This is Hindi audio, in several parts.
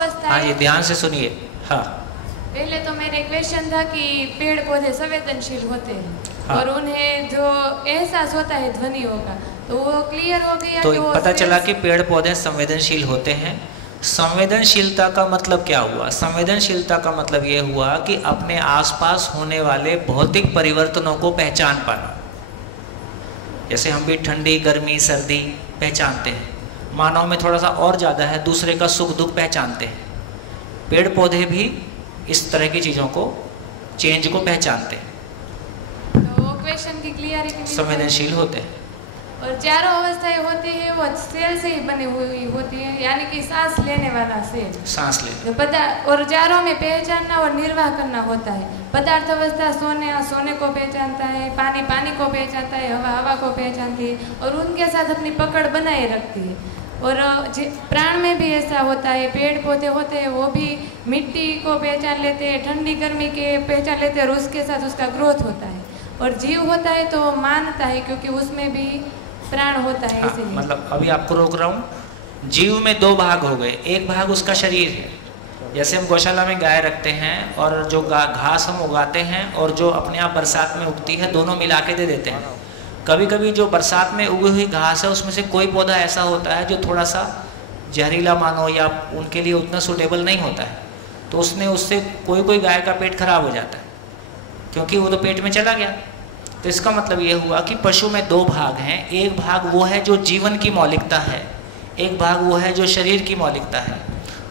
हाँ जी, ध्यान से सुनिए। हाँ, पहले तो मेरा क्वेश्चन था कि पेड़ पौधे संवेदनशील होते हैं। हाँ। और उन्हें जो एहसास होता है ध्वनियों का, तो वो क्लियर हो गया तो कि वो पता चला कि पेड़ पौधे संवेदनशील होते हैं। संवेदनशीलता का मतलब क्या हुआ? संवेदनशीलता का मतलब ये हुआ कि अपने आसपास होने वाले भौतिक परिवर्तनों को पहचान पाना। जैसे हम भी ठंडी, गर्मी, सर्दी पहचानते हैं, मानव में थोड़ा सा और ज़्यादा है, दूसरे का सुख दुख पहचानते हैं। पेड़ पौधे भी इस तरह की चीज़ों को, चेंज को पहचानते हैं, तो वो क्वेश्चन की क्लियरिटी संवेदनशील होते हैं। और चारों अवस्थाएं होती है वो सेल से ही बनी हुई होती है, यानी कि सांस लेने वाला सेल, सांस ले। तो और चारों में पहचानना और निर्वाह करना होता है। पदार्थ अवस्था सोने को पहचानता है, पानी पानी को पहचानता है, हवा हवा को पहचानती है और उनके साथ अपनी पकड़ बनाए रखती है। और प्राण में भी ऐसा होता है, पेड़ पौधे होते हैं वो भी मिट्टी को पहचान लेते हैं, ठंडी गर्मी के पहचान लेते हैं और उसके साथ उसका ग्रोथ होता है। और जीव होता है तो मानता है, क्योंकि उसमें भी प्राण होता है। हाँ, मतलब अभी आपको रोक रहा हूँ। जीव में दो भाग हो गए, एक भाग उसका शरीर है। जैसे हम गौशाला में गाय रखते हैं और जो घास हम उगाते हैं और जो अपने आप बरसात में उगती है, दोनों मिला के दे देते हैं। कभी कभी जो बरसात में उगी हुई घास है उसमें से कोई पौधा ऐसा होता है जो थोड़ा सा जहरीला मानो या उनके लिए उतना सूटेबल नहीं होता है, तो उससे कोई गाय का पेट खराब हो जाता है, क्योंकि वो तो पेट में चला गया। तो इसका मतलब ये हुआ कि पशु में दो भाग हैं। एक भाग वो है जो जीवन की मौलिकता है, एक भाग वो है जो शरीर की मौलिकता है।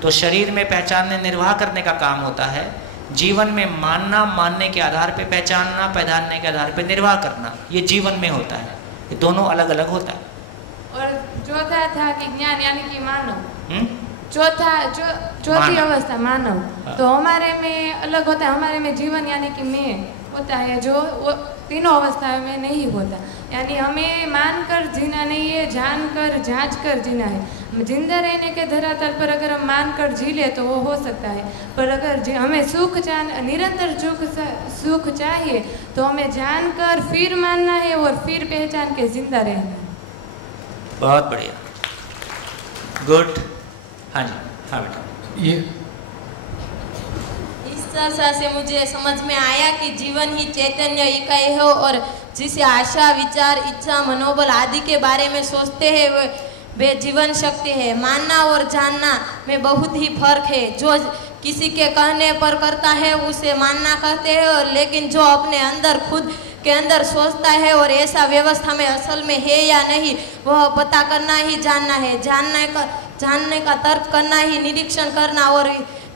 तो शरीर में पहचानने निर्वाह करने का काम होता है, जीवन में मानना, मानने के आधार पे पहचानना, पहचानने के आधार पे निर्वाह करना, ये जीवन में होता है। ये दोनों अलग अलग होता है। और चौथा था कि ज्ञान, यानी कि मानव। चौथी अवस्था मानव। हाँ। तो हमारे में अलग होता है, हमारे में जीवन यानी कि मैं होता है, जो वो तीनों अवस्थाओं में नहीं होता। यानी हमें मानकर जीना नहीं है, जानकर जांच कर जीना है। जिंदा रहने के धरातल पर अगर हम मानकर जी ले तो वो हो सकता है, पर अगर हमें निरंतर सुख चाहिए तो हमें जानकर फिर मानना है और फिर पहचान के जिंदा रहना है। बहुत बढ़िया, गुड। हाँ जी, हाँ बेटा। ये इस चर्चा से मुझे समझ में आया कि जीवन ही चैतन्य इकाई है और जिसे आशा, विचार, इच्छा, मनोबल आदि के बारे में सोचते हैं वे जीवन शक्ति है। मानना और जानना में बहुत ही फर्क है। जो किसी के कहने पर करता है उसे मानना कहते हैं, और लेकिन जो अपने अंदर खुद के अंदर सोचता है और ऐसा व्यवस्था में असल में है या नहीं, वह पता करना ही जानना है। जानने का तर्क करना ही निरीक्षण करना, और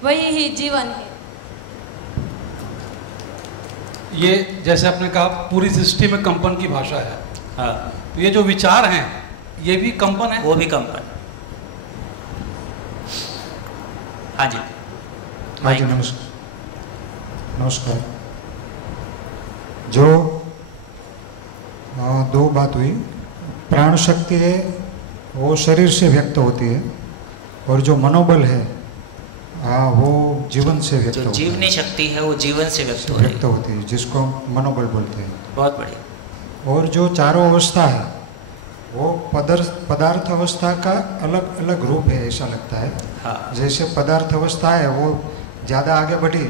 वही ही जीवन है। ये जैसे आपने कहा पूरी सृष्टि में कंपन की भाषा है। हाँ। तो ये जो विचार हैं ये भी कंपन है। वो भी कंपन। हाँ जी, हाँ जी, नमस्कार। जो दो बात हुई, प्राण शक्ति है वो शरीर से व्यक्त होती है, और जो मनोबल है वो जीवन से व्यक्त होती है। जीवनी शक्ति है वो जीवन से व्यक्त होती है, जिसको मनोबल बोलते हैं। बहुत बढ़िया। और जो चारों अवस्था है वो पदार्थ अवस्था का अलग अलग रूप है, ऐसा लगता है। हाँ। जैसे पदार्थ अवस्था है वो ज़्यादा आगे बढ़ी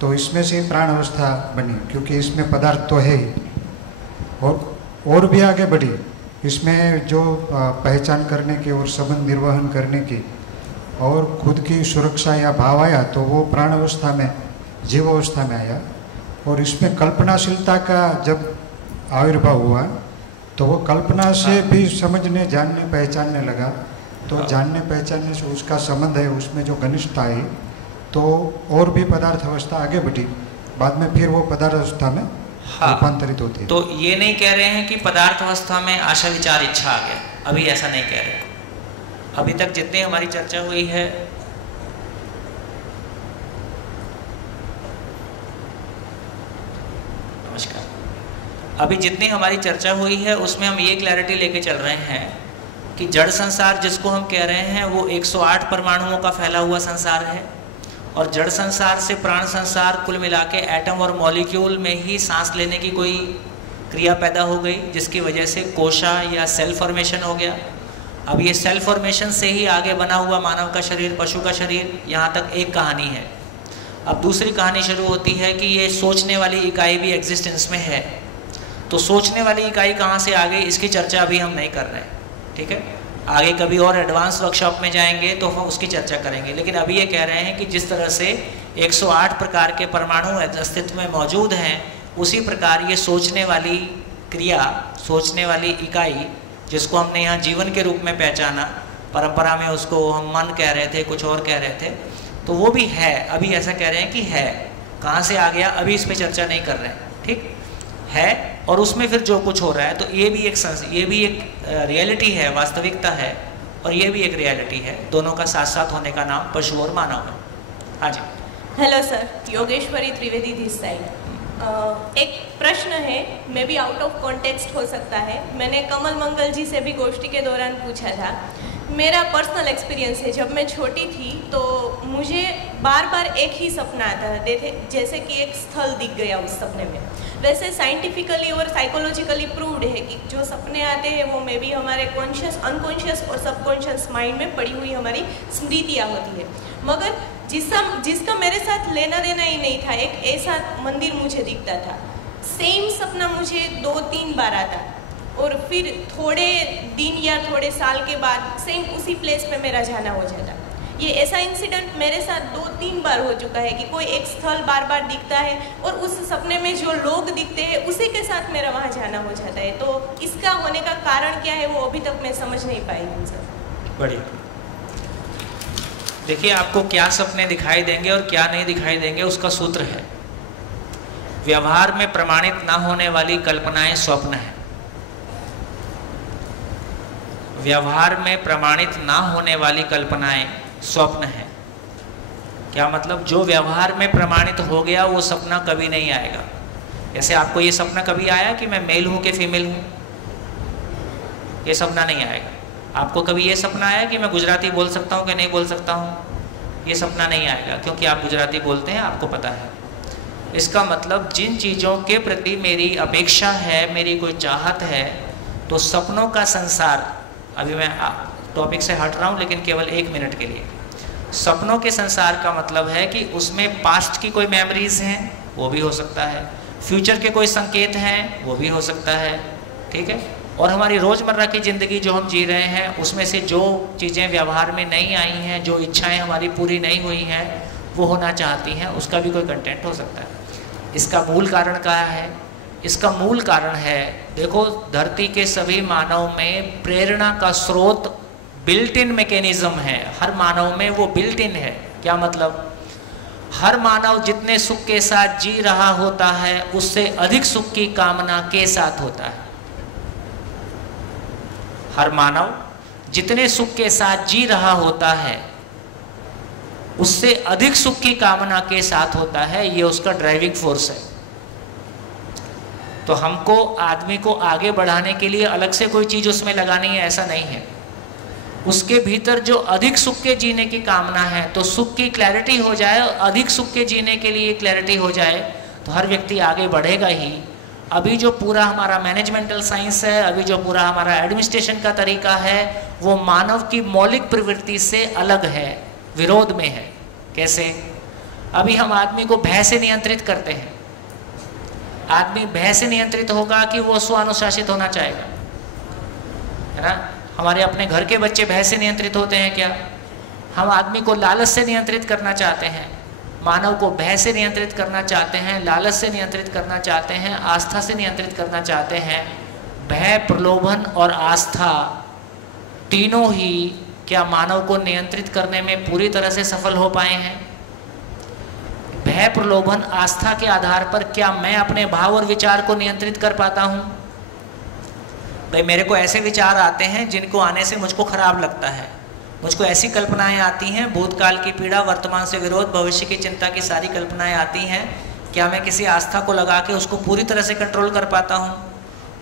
तो इसमें से प्राण अवस्था बनी, क्योंकि इसमें पदार्थ तो है ही, और भी आगे बढ़ी, इसमें जो पहचान करने की और संबंध निर्वहन करने की और खुद की सुरक्षा या भाव आया तो वो प्राण अवस्था में, जीव अवस्था में आया। और इसमें कल्पनाशीलता का जब आविर्भाव हुआ तो वो कल्पना से भी समझने, जानने, पहचानने लगा। तो जानने पहचानने से उसका संबंध है, उसमें जो घनिष्ठता आई तो और भी पदार्थ अवस्था आगे बढ़ी, बाद में फिर वो पदार्थ अवस्था में रूपांतरित होती है। तो ये नहीं कह रहे हैं कि पदार्थ अवस्था में आशा, विचार, इच्छा आ गया, अभी ऐसा नहीं कह रहे। अभी तक जितनी हमारी चर्चा हुई है, नमस्कार, अभी जितनी हमारी चर्चा हुई है उसमें हम ये क्लैरिटी लेके चल रहे हैं कि जड़ संसार जिसको हम कह रहे हैं वो 108 परमाणुओं का फैला हुआ संसार है, और जड़ संसार से प्राण संसार कुल मिला के एटम और मॉलिक्यूल में ही सांस लेने की कोई क्रिया पैदा हो गई, जिसकी वजह से कोशा या सेल फॉर्मेशन हो गया। अब ये सेल फॉर्मेशन से ही आगे बना हुआ मानव का शरीर, पशु का शरीर, यहाँ तक एक कहानी है। अब दूसरी कहानी शुरू होती है कि ये सोचने वाली इकाई भी एग्जिस्टेंस में है। तो सोचने वाली इकाई कहाँ से आ गई, इसकी चर्चा अभी हम नहीं कर रहे हैं, ठीक है। आगे कभी और एडवांस वर्कशॉप में जाएंगे तो हम उसकी चर्चा करेंगे। लेकिन अभी ये कह रहे हैं कि जिस तरह से 108 प्रकार के परमाणु अस्तित्व में मौजूद हैं, उसी प्रकार ये सोचने वाली क्रिया, सोचने वाली इकाई, जिसको हमने यहाँ जीवन के रूप में पहचाना, परंपरा में उसको हम मन कह रहे थे, कुछ और कह रहे थे, तो वो भी है। अभी ऐसा कह रहे हैं कि है, कहाँ से आ गया अभी इस पर चर्चा नहीं कर रहे हैं, ठीक है। और उसमें फिर जो कुछ हो रहा है, तो ये भी एक रियलिटी है, वास्तविकता है, और ये भी एक रियलिटी है। दोनों का साथ साथ होने का नाम पशु और मानव है। हाँ जी। Hello sir, Yogeshwari Trivedi this side. एक प्रश्न है, maybe out of context हो सकता है, मैंने कमल मंगल जी से भी गोष्ठी के दौरान पूछा था। मेरा पर्सनल एक्सपीरियंस है, जब मैं छोटी थी तो मुझे बार बार एक ही सपना आता था, जैसे कि एक स्थल दिख गया उस सपने में। वैसे साइंटिफिकली और साइकोलॉजिकली प्रूव्ड है कि जो सपने आते हैं वो मे बी हमारे कॉन्शियस, अनकॉन्शियस और सबकॉन्शियस माइंड में पड़ी हुई हमारी स्मृतियाँ होती है। मगर जिसका मेरे साथ लेना देना ही नहीं था, एक ऐसा मंदिर मुझे दिखता था, सेम सपना मुझे 2-3 बार आता, और फिर थोड़े दिन या थोड़े साल के बाद सेम उसी प्लेस पे मेरा जाना हो जाता। ये ऐसा इंसिडेंट मेरे साथ 2-3 बार हो चुका है कि कोई एक स्थल बार बार दिखता है और उस सपने में जो लोग दिखते हैं उसी के साथ मेरा वहाँ जाना हो जाता है। तो इसका होने का कारण क्या है वो अभी तक मैं समझ नहीं पाई हूँ सर। बढ़िया। देखिए, आपको क्या सपने दिखाई देंगे और क्या नहीं दिखाई देंगे उसका सूत्र है। व्यवहार में प्रमाणित ना होने वाली कल्पनाएं स्वप्न है। व्यवहार में प्रमाणित ना होने वाली कल्पनाएं स्वप्न है। क्या मतलब? जो व्यवहार में प्रमाणित हो गया वो सपना कभी नहीं आएगा। जैसे आपको ये सपना कभी आया कि मैं मेल हूं कि फीमेल हूं? ये सपना नहीं आएगा। आपको कभी ये सपना आया कि मैं गुजराती बोल सकता हूं कि नहीं बोल सकता हूं? ये सपना नहीं आएगा, क्योंकि आप गुजराती बोलते हैं, आपको पता है। इसका मतलब जिन चीज़ों के प्रति मेरी अपेक्षा है, मेरी कोई चाहत है, तो सपनों का संसार, अभी मैं टॉपिक से हट रहा हूँ लेकिन केवल 1 मिनट के लिए। सपनों के संसार का मतलब है कि उसमें पास्ट की कोई मेमोरीज हैं, वो भी हो सकता है, फ्यूचर के कोई संकेत हैं, वो भी हो सकता है, ठीक है। और हमारी रोज़मर्रा की ज़िंदगी जो हम जी रहे हैं, उसमें से जो चीज़ें व्यवहार में नहीं आई हैं, जो इच्छाएं हमारी पूरी नहीं हुई हैं, वो होना चाहती हैं, उसका भी कोई कंटेंट हो सकता है। इसका मूल कारण क्या है? इसका मूल कारण है, देखो, धरती के सभी मानव में प्रेरणा का स्रोत बिल्ट इन मैकेनिज्म है। हर मानव में वो बिल्ट इन है। क्या मतलब? हर मानव जितने सुख के साथ जी रहा होता है, उससे अधिक सुख की कामना के साथ होता है। हर मानव जितने सुख के साथ जी रहा होता है, उससे अधिक सुख की कामना के साथ होता है। ये उसका ड्राइविंग फोर्स है। तो हमको, आदमी को आगे बढ़ाने के लिए अलग से कोई चीज़ उसमें लगानी है, ऐसा नहीं है। उसके भीतर जो अधिक सुख के जीने की कामना है, तो सुख की क्लैरिटी हो जाए, अधिक सुख के जीने के लिए क्लैरिटी हो जाए, तो हर व्यक्ति आगे बढ़ेगा ही। अभी जो पूरा हमारा मैनेजमेंटल साइंस है, अभी जो पूरा हमारा एडमिनिस्ट्रेशन का तरीका है, वो मानव की मौलिक प्रवृत्ति से अलग है, विरोध में है। कैसे? अभी हम आदमी को भय से नियंत्रित करते हैं। आदमी भय से नियंत्रित होगा कि वो स्वानुशासित होना चाहेगा, है ना। हमारे अपने घर के बच्चे भय से नियंत्रित होते हैं क्या? हम आदमी को लालच से नियंत्रित करना चाहते हैं, मानव को भय से नियंत्रित करना चाहते हैं, लालच से नियंत्रित करना चाहते हैं, आस्था से नियंत्रित करना चाहते हैं। भय, प्रलोभन और आस्था तीनों ही क्या मानव को नियंत्रित करने में पूरी तरह से सफल हो पाए हैं? भय, प्रलोभन, आस्था के आधार पर क्या मैं अपने भाव और विचार को नियंत्रित कर पाता हूं? भाई, मेरे को ऐसे विचार आते हैं जिनको आने से मुझको खराब लगता है। मुझको ऐसी कल्पनाएं आती हैं, भूतकाल की पीड़ा, वर्तमान से विरोध, भविष्य की चिंता की सारी कल्पनाएं आती हैं। क्या मैं किसी आस्था को लगा के उसको पूरी तरह से कंट्रोल कर पाता हूं?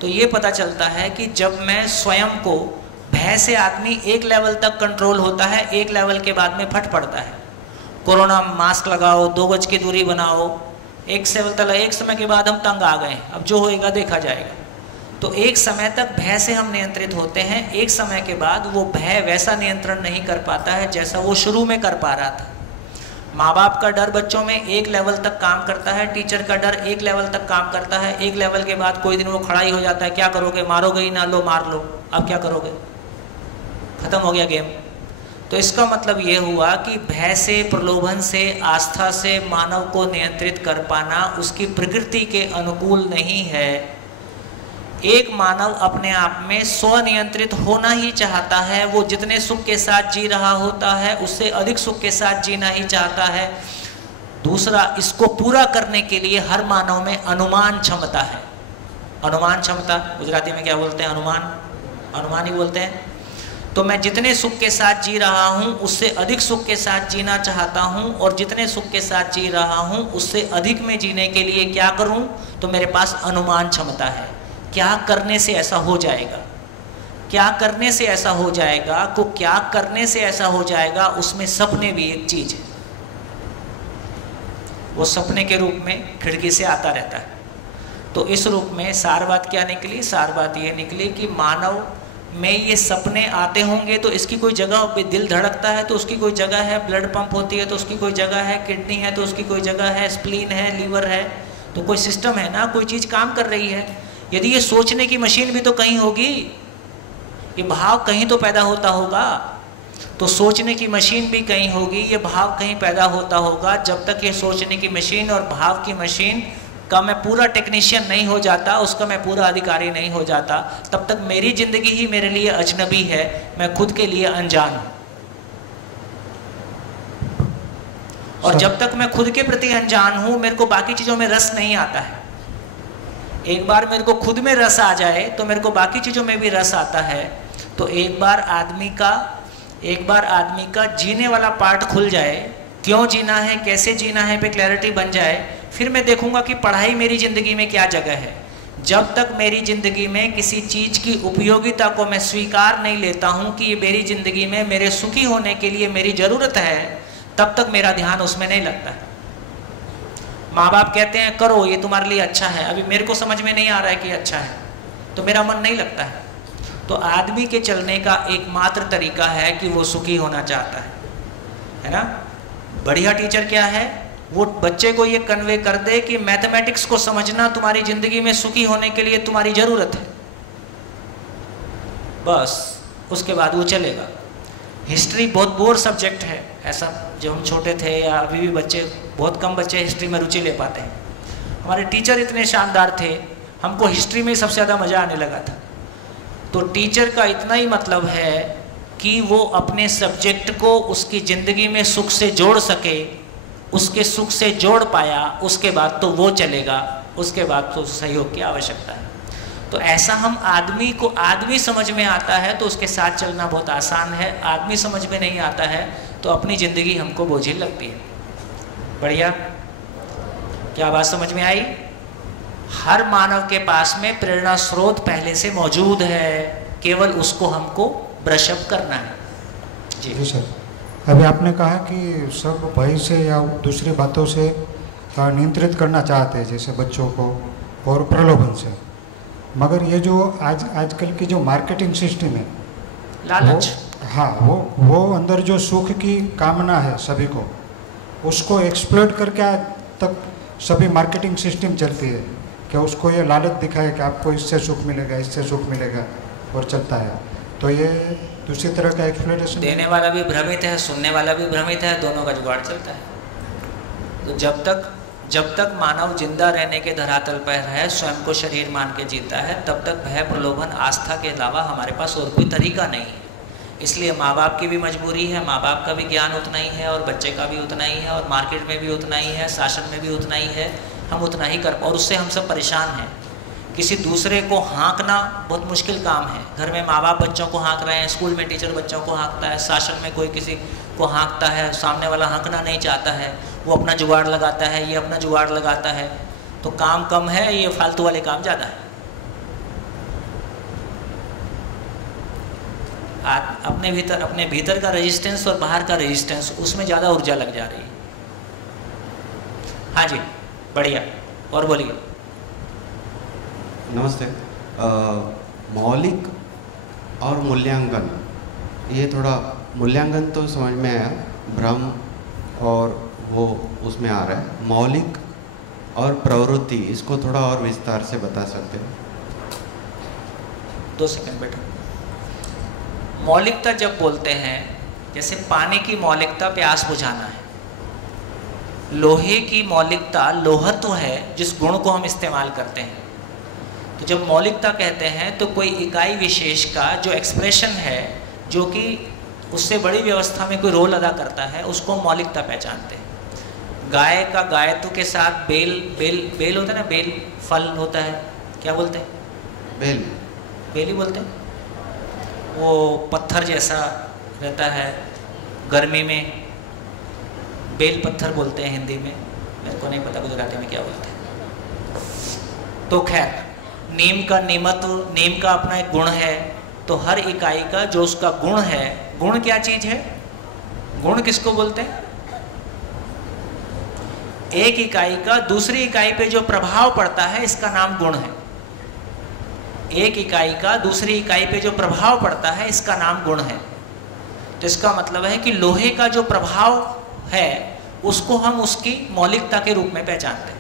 तो ये पता चलता है कि जब मैं स्वयं को, भय से आदमी एक लेवल तक कंट्रोल होता है, एक लेवल के बाद में फट पड़ता है। कोरोना मास्क लगाओ, 2 गज की दूरी बनाओ, एक समय के बाद हम तंग आ गए, अब जो होएगा देखा जाएगा। तो एक समय तक भय से हम नियंत्रित होते हैं, एक समय के बाद वो भय वैसा नियंत्रण नहीं कर पाता है जैसा वो शुरू में कर पा रहा था। माँ बाप का डर बच्चों में एक लेवल तक काम करता है, टीचर का डर एक लेवल तक काम करता है, एक लेवल के बाद कोई दिन वो खड़ा ही हो जाता है, क्या करोगे, मारोगे ही ना, लो मार लो, अब क्या करोगे, खत्म हो गया गेम। तो इसका मतलब ये हुआ कि भय से, प्रलोभन से, आस्था से मानव को नियंत्रित कर पाना उसकी प्रकृति के अनुकूल नहीं है। एक मानव अपने आप में स्वनियंत्रित होना ही चाहता है, वो जितने सुख के साथ जी रहा होता है उससे अधिक सुख के साथ जीना ही चाहता है। दूसरा, इसको पूरा करने के लिए हर मानव में अनुमान क्षमता है। अनुमान क्षमता गुजराती में क्या बोलते हैं, अनुमान ही बोलते हैं। तो मैं जितने सुख के साथ जी रहा हूँ उससे अधिक सुख के साथ जीना चाहता हूँ, और जितने सुख के साथ जी रहा हूँ उससे अधिक में जीने के लिए क्या करूँ, तो मेरे पास अनुमान क्षमता है। क्या करने से ऐसा हो जाएगा, क्या करने से ऐसा हो जाएगा, को क्या करने से ऐसा हो जाएगा, उसमें सपने भी एक चीज है। वो सपने के रूप में खिड़की से आता रहता है। तो इस रूप में सार बात क्या निकली, सार बात ये निकली कि मानव में ये सपने आते होंगे तो इसकी कोई जगह पे, दिल धड़कता है तो उसकी कोई जगह है, ब्लड पंप होती है तो उसकी कोई जगह है, किडनी है तो उसकी कोई जगह है, स्प्लीन है, लीवर है, तो कोई सिस्टम है ना, कोई चीज़ काम कर रही है। यदि ये सोचने की मशीन भी तो कहीं होगी, ये भाव कहीं तो पैदा होता होगा, तो सोचने की मशीन भी कहीं होगी, ये भाव कहीं पैदा होता होगा। जब तक ये सोचने की मशीन और भाव की मशीन का मैं पूरा टेक्नीशियन नहीं हो जाता, उसका मैं पूरा अधिकारी नहीं हो जाता, तब तक मेरी जिंदगी ही मेरे लिए अजनबी है, मैं खुद के लिए अनजान हूं। और जब तक मैं खुद के प्रति अनजान हूं, मेरे को बाकी चीजों में रस नहीं आता है। एक बार मेरे को खुद में रस आ जाए तो मेरे को बाकी चीजों में भी रस आता है। तो एक बार आदमी का जीने वाला पार्ट खुल जाए, क्यों जीना है, कैसे जीना है पे क्लैरिटी बन जाए, फिर मैं देखूंगा कि पढ़ाई मेरी ज़िंदगी में क्या जगह है। जब तक मेरी ज़िंदगी में किसी चीज़ की उपयोगिता को मैं स्वीकार नहीं लेता हूं कि ये मेरी ज़िंदगी में मेरे सुखी होने के लिए मेरी ज़रूरत है, तब तक मेरा ध्यान उसमें नहीं लगता है। माँ बाप कहते हैं करो, ये तुम्हारे लिए अच्छा है, अभी मेरे को समझ में नहीं आ रहा है कि अच्छा है, तो मेरा मन नहीं लगता है। तो आदमी के चलने का एकमात्र तरीका है कि वो सुखी होना चाहता है ना। बढ़िया टीचर क्या है, वो बच्चे को ये कन्वे कर दे कि मैथमेटिक्स को समझना तुम्हारी जिंदगी में सुखी होने के लिए तुम्हारी जरूरत है, बस उसके बाद वो चलेगा। हिस्ट्री बहुत बोर सब्जेक्ट है, ऐसा जब हम छोटे थे या अभी भी बच्चे, बहुत कम बच्चे हिस्ट्री में रुचि ले पाते हैं। हमारे टीचर इतने शानदार थे, हमको हिस्ट्री में सबसे ज़्यादा मज़ा आने लगा था। तो टीचर का इतना ही मतलब है कि वो अपने सब्जेक्ट को उसकी ज़िंदगी में सुख से जोड़ सके, उसके सुख से जोड़ पाया, उसके बाद तो वो चलेगा, उसके बाद तो सहयोग की आवश्यकता है। तो ऐसा हम आदमी समझ में आता है तो उसके साथ चलना बहुत आसान है, आदमी समझ में नहीं आता है तो अपनी ज़िंदगी हमको बोझिल लगती है। बढ़िया, क्या बात समझ में आई? हर मानव के पास में प्रेरणा स्रोत पहले से मौजूद है, केवल उसको हमको ब्रश अप करना है। जी सर, अभी आपने कहा कि सब भय से या दूसरी बातों से नियंत्रित करना चाहते हैं, जैसे बच्चों को, और प्रलोभन से। मगर ये जो आजकल की जो मार्केटिंग सिस्टम है, लालच, वो अंदर जो सुख की कामना है सभी को, उसको एक्सप्लॉइट करके आज तक सभी मार्केटिंग सिस्टम चलती है कि उसको ये लालच दिखाए कि आपको इससे सुख मिलेगा, इससे सुख मिलेगा, और चलता है। तो ये दूसरी तरह का एक्सप्लॉइटेशन, देने वाला भी भ्रमित है, सुनने वाला भी भ्रमित है, दोनों का जुगाड़ चलता है। तो जब तक मानव जिंदा रहने के धरातल पर है, स्वयं को शरीर मान के जीता है, तब तक भय, प्रलोभन, आस्था के अलावा हमारे पास और कोई तरीका नहीं है। इसलिए माँ बाप की भी मजबूरी है, माँ बाप का भी ज्ञान उतना ही है, और बच्चे का भी उतना ही है, और मार्केट में भी उतना ही है, शासन में भी उतना ही है, हम उतना ही कर, और उससे हम सब परेशान हैं। किसी दूसरे को हाँकना बहुत मुश्किल काम है। घर में माँ बाप बच्चों को हाँक रहे हैं, स्कूल में टीचर बच्चों को हाँकता है, शासन में कोई किसी को हाँकता है, सामने वाला हाँकना नहीं चाहता है, वो अपना जुगाड़ लगाता है, ये अपना जुगाड़ लगाता है, तो काम कम है, ये फालतू वाले काम ज़्यादा है। अपने भीतर का रेजिस्टेंस और बाहर का रेजिस्टेंस, उसमें ज़्यादा ऊर्जा लग जा रही है। हाँ जी, बढ़िया, और बोलिए। नमस्ते। मौलिक और मूल्यांकन, ये थोड़ा मूल्यांकन तो समझ में आया, भ्रम और वो उसमें आ रहा है, मौलिक और प्रवृत्ति इसको थोड़ा और विस्तार से बता सकते हैं? 2 सेकंड बेटा। मौलिकता जब बोलते हैं, जैसे पानी की मौलिकता प्यास बुझाना है, लोहे की मौलिकता लोहत्व है जिस गुण को हम इस्तेमाल करते हैं। तो जब मौलिकता कहते हैं तो कोई इकाई विशेष का जो एक्सप्रेशन है, जो कि उससे बड़ी व्यवस्था में कोई रोल अदा करता है, उसको मौलिकता पहचानते हैं। गाय का गायत्व के साथ बेल होता है ना, बेल फल होता है, क्या बोलते हैं? बेल ही बोलते हैं। वो पत्थर जैसा रहता है, गर्मी में बेल पत्थर बोलते हैं हिंदी में, मेरे को नहीं पता गुजराती में क्या बोलते हैं। तो खैर, नीम का नीमत्व, नीम का अपना एक गुण है। तो हर इकाई का जो उसका गुण है, गुण क्या चीज है? गुण किसको बोलते हैं? एक इकाई का दूसरी इकाई पे जो प्रभाव पड़ता है, इसका नाम गुण है। एक इकाई का दूसरी इकाई पे जो प्रभाव पड़ता है, इसका नाम गुण है। तो इसका मतलब है कि लोहे का जो प्रभाव है, उसको हम उसकी मौलिकता के रूप में पहचानते हैं,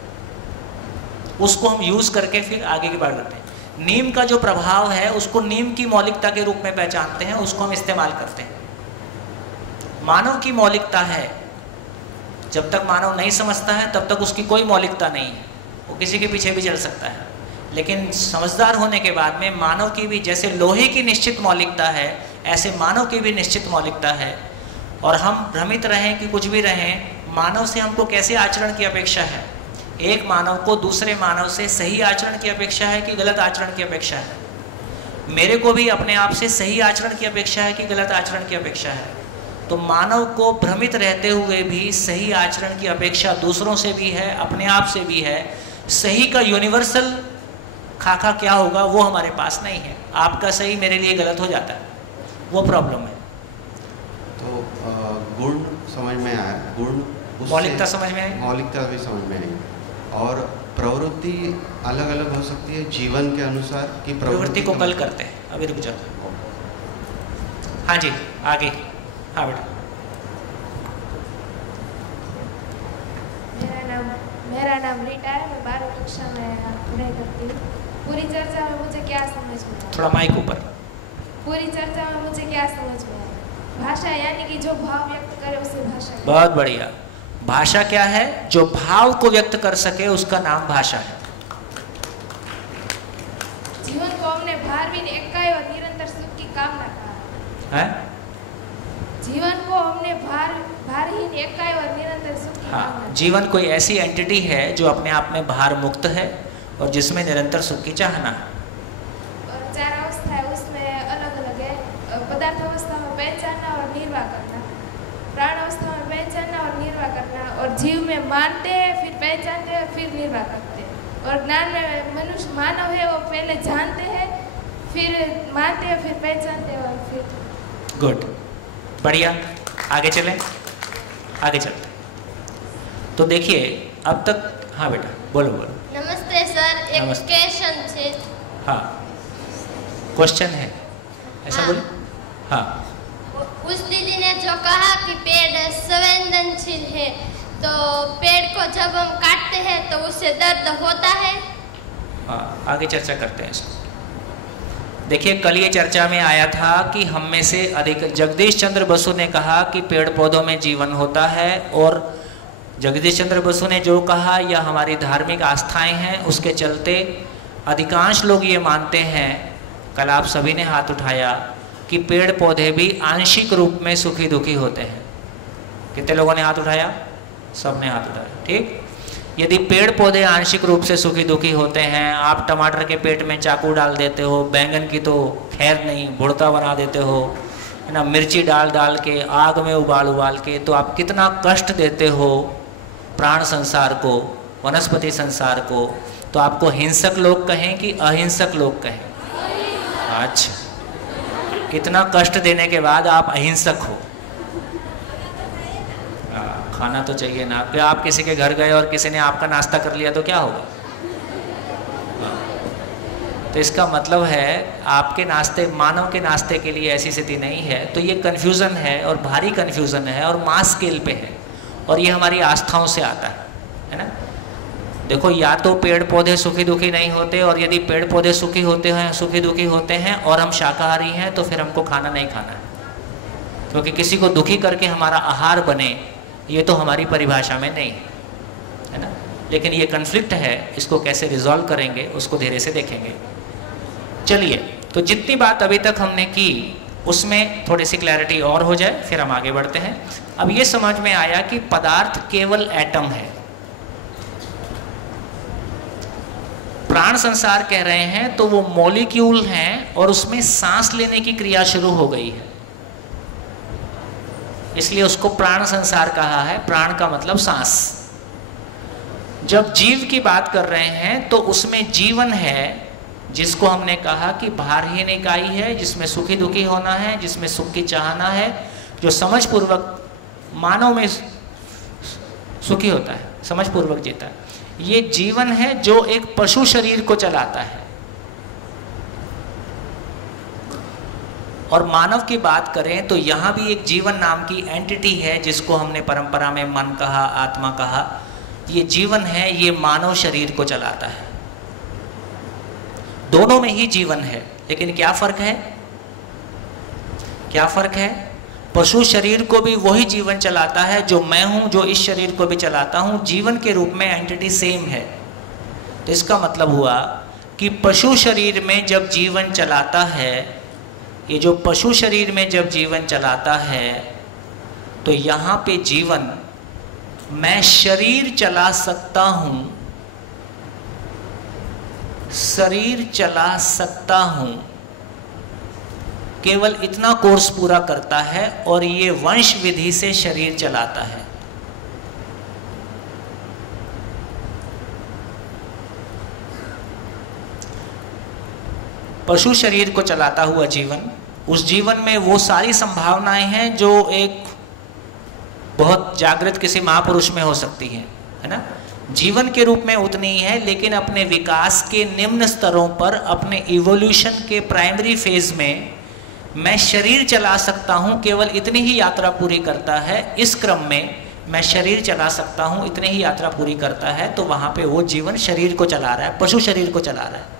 उसको हम यूज करके फिर आगे की बात करते हैं। नीम का जो प्रभाव है, उसको नीम की मौलिकता के रूप में पहचानते हैं, उसको हम इस्तेमाल करते हैं। मानव की मौलिकता है, जब तक मानव नहीं समझता है तब तक उसकी कोई मौलिकता नहीं है, वो किसी के पीछे भी चल सकता है। लेकिन समझदार होने के बाद में मानव की भी, जैसे लोहे की निश्चित मौलिकता है, ऐसे मानव की भी निश्चित मौलिकता है। और हम भ्रमित रहें कि कुछ भी रहें, मानव से हमको कैसे आचरण की अपेक्षा है? एक मानव को दूसरे मानव से सही आचरण की अपेक्षा है कि गलत आचरण की अपेक्षा है? मेरे को भी अपने आप से सही आचरण की अपेक्षा है कि गलत आचरण की अपेक्षा है? तो मानव को भ्रमित रहते हुए भी सही आचरण की अपेक्षा दूसरों से भी है, अपने आप से भी है। सही का यूनिवर्सल खाका क्या होगा वो हमारे पास नहीं है। आपका सही मेरे लिए गलत हो जाता है, वो प्रॉब्लम है। तो गुण समझ में आया, गुण मौलिकता समझ में आई, मौलिकता भी समझ में आई। और प्रवृत्ति अलग अलग हो सकती है जीवन के अनुसार कि प्रवृत्ति को कल करते हैं, अभी रुक जाओ। हाँ जी, आगे। हाँ बेटा। मेरा नाम रीटा है, मैं 12वीं कक्षा में पढ़ाई करती हूँ। पूरी चर्चा में मुझे क्या समझ में आया? थोड़ा माइक ऊपर। पूरी चर्चा में मुझे क्या समझ में आया? भाषा यानी कि जो भाव व्यक्त करे उसे भाषा। बहुत बढ़िया। भाषा क्या है? जो भाव को व्यक्त कर सके उसका नाम भाषा है। जीवन को हमने भारहीन एकाई और निरंतर सुख की कामना कहा है। जीवन को हमने भारहीन एकाई और निरंतर सुख की कामना। जीवन कोई ऐसी एंटिटी है जो अपने आप में भार मुक्त है और जिसमें निरंतर सुख की चाहना है। और 4 अवस्था है, उसमें अलग अलग है। पदार्थ अवस्था में पहचानना और निर्वाह करना, प्राण अवस्था में पहचानना और निर्वाह करना, और जीव में मानते हैं, फिर पहचानते हैं, फिर निर्वाह करते हैं। और ज्ञान में मनुष्य मानव है, वो पहले जानते हैं, फिर मानते हैं, फिर पहचानते हैं और फिर। गुड, बढ़िया। आगे चलें, आगे चलते। तो देखिए अब तक, हाँ बेटा बोलो बोलो। नमस्ते सर, एक क्वेश्चन है। हाँ, क्वेश्चन है, ऐसा बोले। हाँ, उस दीदी ने जो कहा कि पेड़ संवेदनशील है, तो पेड़ को जब हम काटते हैं तो उससे दर्द होता है? हाँ, आगे चर्चा करते हैं इसको। देखिए कल ये चर्चा में आया था कि हम में से अधिक, जगदीश चंद्र बसु ने कहा कि पेड़ पौधों में जीवन होता है, और जगदीश चंद्र बसु ने जो कहा यह हमारी धार्मिक आस्थाएं हैं, उसके चलते अधिकांश लोग ये मानते हैं, कल आप सभी ने हाथ उठाया, कि पेड़ पौधे भी आंशिक रूप में सुखी दुखी होते हैं। कितने लोगों ने हाथ उठाया? सब ने हाथ उठाया, ठीक। यदि पेड़ पौधे आंशिक रूप से सुखी दुखी होते हैं, आप टमाटर के पेट में चाकू डाल देते हो, बैंगन की तो खैर नहीं, भुड़ता बना देते हो, है ना, मिर्ची डाल डाल के, आग में उबाल के, तो आप कितना कष्ट देते हो प्राण संसार को, वनस्पति संसार को। तो आपको हिंसक लोग कहें कि अहिंसक लोग कहें? अच्छा, इतना कष्ट देने के बाद आप अहिंसक हो। खाना तो चाहिए ना। फिर आप किसी के घर गए और किसी ने आपका नाश्ता कर लिया तो क्या होगा? तो इसका मतलब है आपके नाश्ते, मानव के नाश्ते के लिए ऐसी स्थिति नहीं है। तो ये कन्फ्यूज़न है और भारी कन्फ्यूज़न है और मास स्केल पे है, और ये हमारी आस्थाओं से आता है ना। देखो, या तो पेड़ पौधे सुखी दुखी नहीं होते, और यदि पेड़ पौधे सुखी होते हैं, सुखी दुखी होते हैं और हम शाकाहारी हैं, तो फिर हमको खाना नहीं खाना है, क्योंकि किसी को दुखी करके हमारा आहार बने ये तो हमारी परिभाषा में नहीं है ना। लेकिन ये कन्फ्लिक्ट है, इसको कैसे रिजॉल्व करेंगे उसको धीरे से देखेंगे। चलिए, तो जितनी बात अभी तक हमने की उसमें थोड़ी सी क्लैरिटी और हो जाए, फिर हम आगे बढ़ते हैं। अब ये समझ में आया कि पदार्थ केवल एटम है। प्राण संसार कह रहे हैं तो वो मॉलिक्यूल हैं, और उसमें सांस लेने की क्रिया शुरू हो गई है, इसलिए उसको प्राण संसार कहा है। प्राण का मतलब सांस। जब जीव की बात कर रहे हैं तो उसमें जीवन है, जिसको हमने कहा कि भारहीन इकाई है, जिसमें सुखी दुखी होना है, जिसमें सुख की चाहना है, जो समझ पूर्वक मानव में सुखी होता है, समझ पूर्वक जीता है। ये जीवन है जो एक पशु शरीर को चलाता है। और मानव की बात करें तो यहाँ भी एक जीवन नाम की एंटिटी है, जिसको हमने परंपरा में मन कहा, आत्मा कहा। ये जीवन है, ये मानव शरीर को चलाता है। दोनों में ही जीवन है, लेकिन क्या फर्क है? क्या फर्क है? पशु शरीर को भी वही जीवन चलाता है जो मैं हूं, जो इस शरीर को भी चलाता हूं। जीवन के रूप में एंटिटी सेम है। तो इसका मतलब हुआ कि पशु शरीर में जब जीवन चलाता है, ये जो पशु शरीर में जब जीवन चलाता है, तो यहाँ पे जीवन, मैं शरीर चला सकता हूं, शरीर चला सकता हूं, केवल इतना कोर्स पूरा करता है, और ये वंश विधि से शरीर चलाता है। पशु शरीर को चलाता हुआ जीवन, उस जीवन में वो सारी संभावनाएं हैं जो एक बहुत जागृत किसी महापुरुष में हो सकती हैं, है ना। जीवन के रूप में उतनी ही है, लेकिन अपने विकास के निम्न स्तरों पर, अपने इवोल्यूशन के प्राइमरी फेज में मैं शरीर चला सकता हूं, केवल इतनी ही यात्रा पूरी करता है। इस क्रम में मैं शरीर चला सकता हूं, इतनी ही यात्रा पूरी करता है, तो वहां पे वो जीवन शरीर को चला रहा है, पशु शरीर को चला रहा है।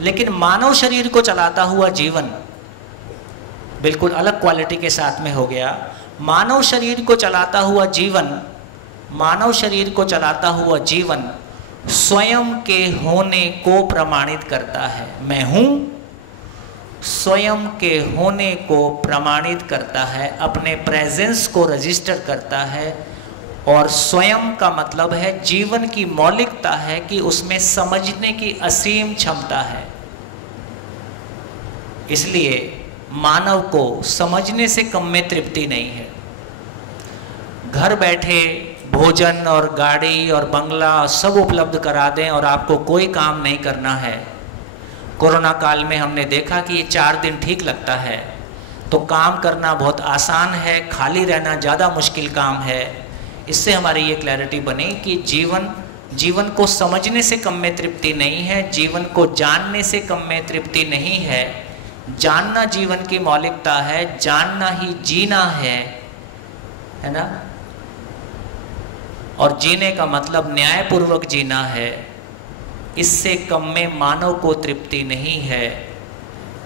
लेकिन मानव शरीर को चलाता हुआ जीवन बिल्कुल अलग क्वालिटी के साथ में हो गया। मानव शरीर को चलाता हुआ जीवन, मानव शरीर को चलाता हुआ जीवन स्वयं के होने को प्रमाणित करता है। मैं हूं, स्वयं के होने को प्रमाणित करता है, अपने प्रेजेंस को रजिस्टर करता है। और स्वयं का मतलब है जीवन की मौलिकता है कि उसमें समझने की असीम क्षमता है। इसलिए मानव को समझने से कम में तृप्ति नहीं है। घर बैठे भोजन और गाड़ी और बंगला सब उपलब्ध करा दें और आपको कोई काम नहीं करना है। कोरोना काल में हमने देखा कि ये 4 दिन ठीक लगता है, तो काम करना बहुत आसान है, खाली रहना ज़्यादा मुश्किल काम है। इससे हमारी ये क्लैरिटी बनी कि जीवन को समझने से कम में तृप्ति नहीं है, जीवन को जानने से कम में तृप्ति नहीं है। जानना जीवन की मौलिकता है, जानना ही जीना है ना। और जीने का मतलब न्यायपूर्वक जीना है। इससे कम में मानव को तृप्ति नहीं है।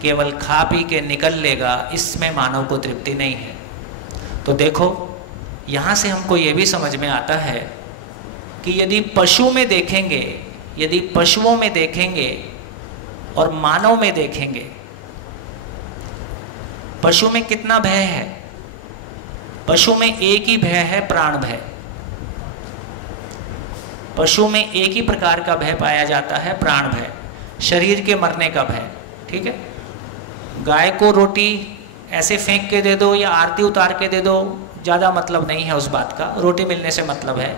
केवल खा पी के निकल लेगा, इसमें मानव को तृप्ति नहीं है। तो देखो, यहाँ से हमको ये भी समझ में आता है कि यदि पशु में देखेंगे, यदि पशुओं में देखेंगे और मानव में देखेंगे, पशु में कितना भय है? पशु में एक ही भय है, प्राण भय। पशु में एक ही प्रकार का भय पाया जाता है, प्राण भय, शरीर के मरने का भय। ठीक है, गाय को रोटी ऐसे फेंक के दे दो या आरती उतार के दे दो, ज़्यादा मतलब नहीं है उस बात का, रोटी मिलने से मतलब है।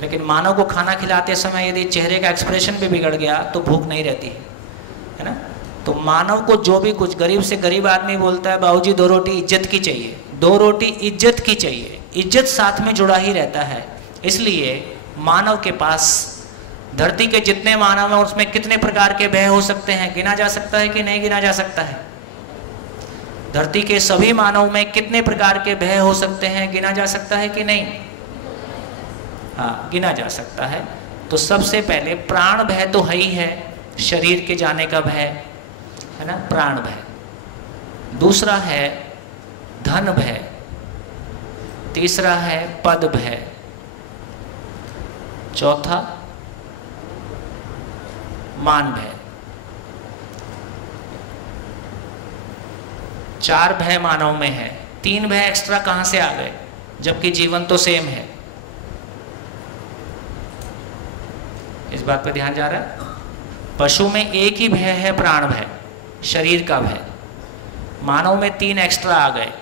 लेकिन मानव को खाना खिलाते समय यदि चेहरे का एक्सप्रेशन भी बिगड़ गया तो भूख नहीं रहती है ना। तो मानव को जो भी कुछ, गरीब से गरीब आदमी बोलता है बाबूजी 2 रोटी इज्जत की चाहिए, 2 रोटी इज्जत की चाहिए, इज्जत साथ में जुड़ा ही रहता है। इसलिए मानव के पास धरती के जितने मानव हैं उसमें कितने प्रकार के भय हो सकते हैं, गिना जा सकता है कि नहीं गिना जा सकता है? धरती के सभी मानव में कितने प्रकार के भय हो सकते हैं, गिना जा सकता है कि नहीं? हाँ, गिना जा सकता है। तो सबसे पहले प्राण भय तो है ही है, शरीर के जाने का भय है ना, प्राण भय। दूसरा है धन भय, तीसरा है पद भय, चौथा मान भय। 4 भय मानव में है, 3 भय एक्स्ट्रा कहां से आ गए जबकि जीवन तो सेम है? इस बात पे ध्यान जा रहा है? पशु में एक ही भय है, प्राण भय, शरीर का भय। मानव में 3 एक्स्ट्रा आ गए,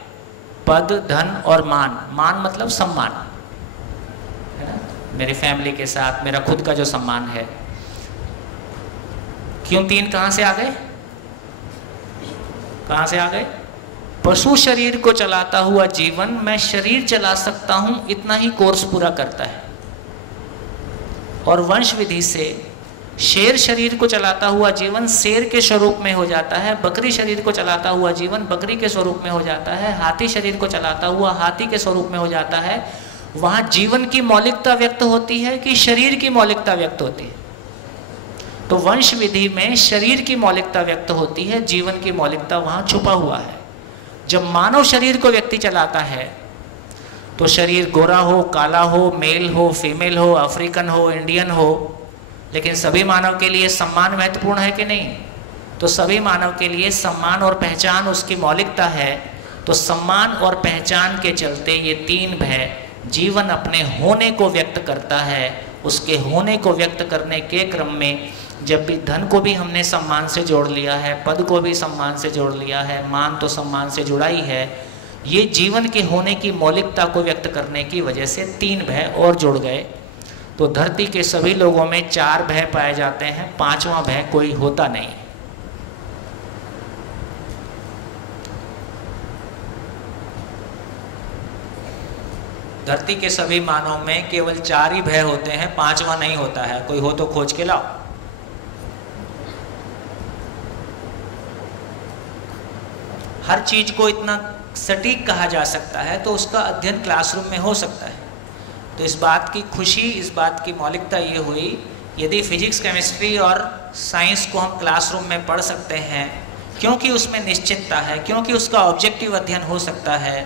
पद, धन और मान। मान मतलब सम्मान है ना, मेरी फैमिली के साथ मेरा खुद का जो सम्मान है। क्यों 3 कहां से आ गए? कहां से आ गए? पशु शरीर को चलाता हुआ जीवन मैं शरीर चला सकता हूं इतना ही कोर्स पूरा करता है, और वंश विधि से शेर शरीर को चलाता हुआ जीवन शेर के स्वरूप में हो जाता है, बकरी शरीर को चलाता हुआ जीवन बकरी के स्वरूप में हो जाता है, हाथी शरीर को चलाता हुआ हाथी के स्वरूप में हो जाता है। वहां जीवन की मौलिकता व्यक्त होती है कि शरीर की मौलिकता व्यक्त होती है? तो वंश विधि में शरीर की मौलिकता व्यक्त होती है, जीवन की मौलिकता वहां छुपा हुआ है। जब मानव शरीर को व्यक्ति चलाता है तो शरीर गोरा हो, काला हो, मेल हो, फीमेल हो, अफ्रीकन हो, इंडियन हो, लेकिन सभी मानव के लिए सम्मान महत्वपूर्ण है कि नहीं? तो सभी मानव के लिए सम्मान और पहचान उसकी मौलिकता है। तो सम्मान और पहचान के चलते ये 3 भय जीवन अपने होने को व्यक्त करता है। उसके होने को व्यक्त करने के क्रम में जब भी धन को भी हमने सम्मान से जोड़ लिया है, पद को भी सम्मान से जोड़ लिया है, मान तो सम्मान से जुड़ा ही है, ये जीवन के होने की मौलिकता को व्यक्त करने की वजह से 3 भय और जुड़ गए। तो धरती के सभी लोगों में 4 भय पाए जाते हैं, 5वां भय कोई होता नहीं। धरती के सभी मानव में केवल 4 ही भय होते हैं, 5वां नहीं होता है। कोई हो तो खोज के लाओ। हर चीज को इतना सटीक कहा जा सकता है तो उसका अध्ययन क्लासरूम में हो सकता है। तो इस बात की खुशी, इस बात की मौलिकता ये हुई, यदि फिजिक्स, केमिस्ट्री और साइंस को हम क्लासरूम में पढ़ सकते हैं क्योंकि उसमें निश्चितता है, क्योंकि उसका ऑब्जेक्टिव अध्ययन हो सकता है,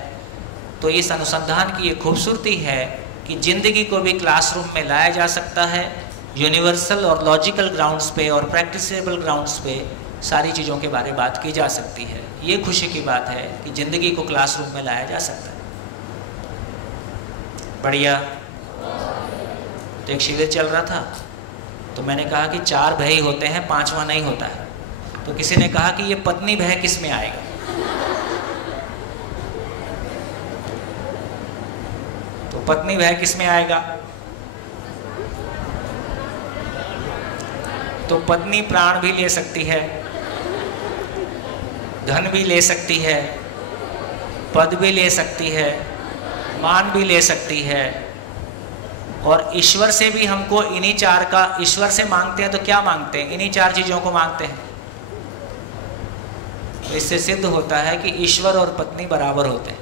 तो इस अनुसंधान की ये खूबसूरती है कि जिंदगी को भी क्लासरूम में लाया जा सकता है। यूनिवर्सल और लॉजिकल ग्राउंड्स पे और प्रैक्टिसेबल ग्राउंड्स पे सारी चीज़ों के बारे में बात की जा सकती है। ये खुशी की बात है कि ज़िंदगी को क्लासरूम में लाया जा सकता है। बढ़िया। तो एक शिविर चल रहा था तो मैंने कहा कि 4 भय होते हैं, 5वां नहीं होता है। तो किसी ने कहा कि ये पत्नी भय किस में आएगा? तो पत्नी भय किस में आएगा? तो पत्नी प्राण भी ले सकती है, धन भी ले सकती है, पद भी ले सकती है, मान भी ले सकती है, और ईश्वर से भी हमको इन्हीं 4 का, ईश्वर से मांगते हैं तो क्या मांगते हैं? इन्हीं 4 चीजों को मांगते हैं। इससे सिद्ध होता है कि ईश्वर और पत्नी बराबर होते हैं।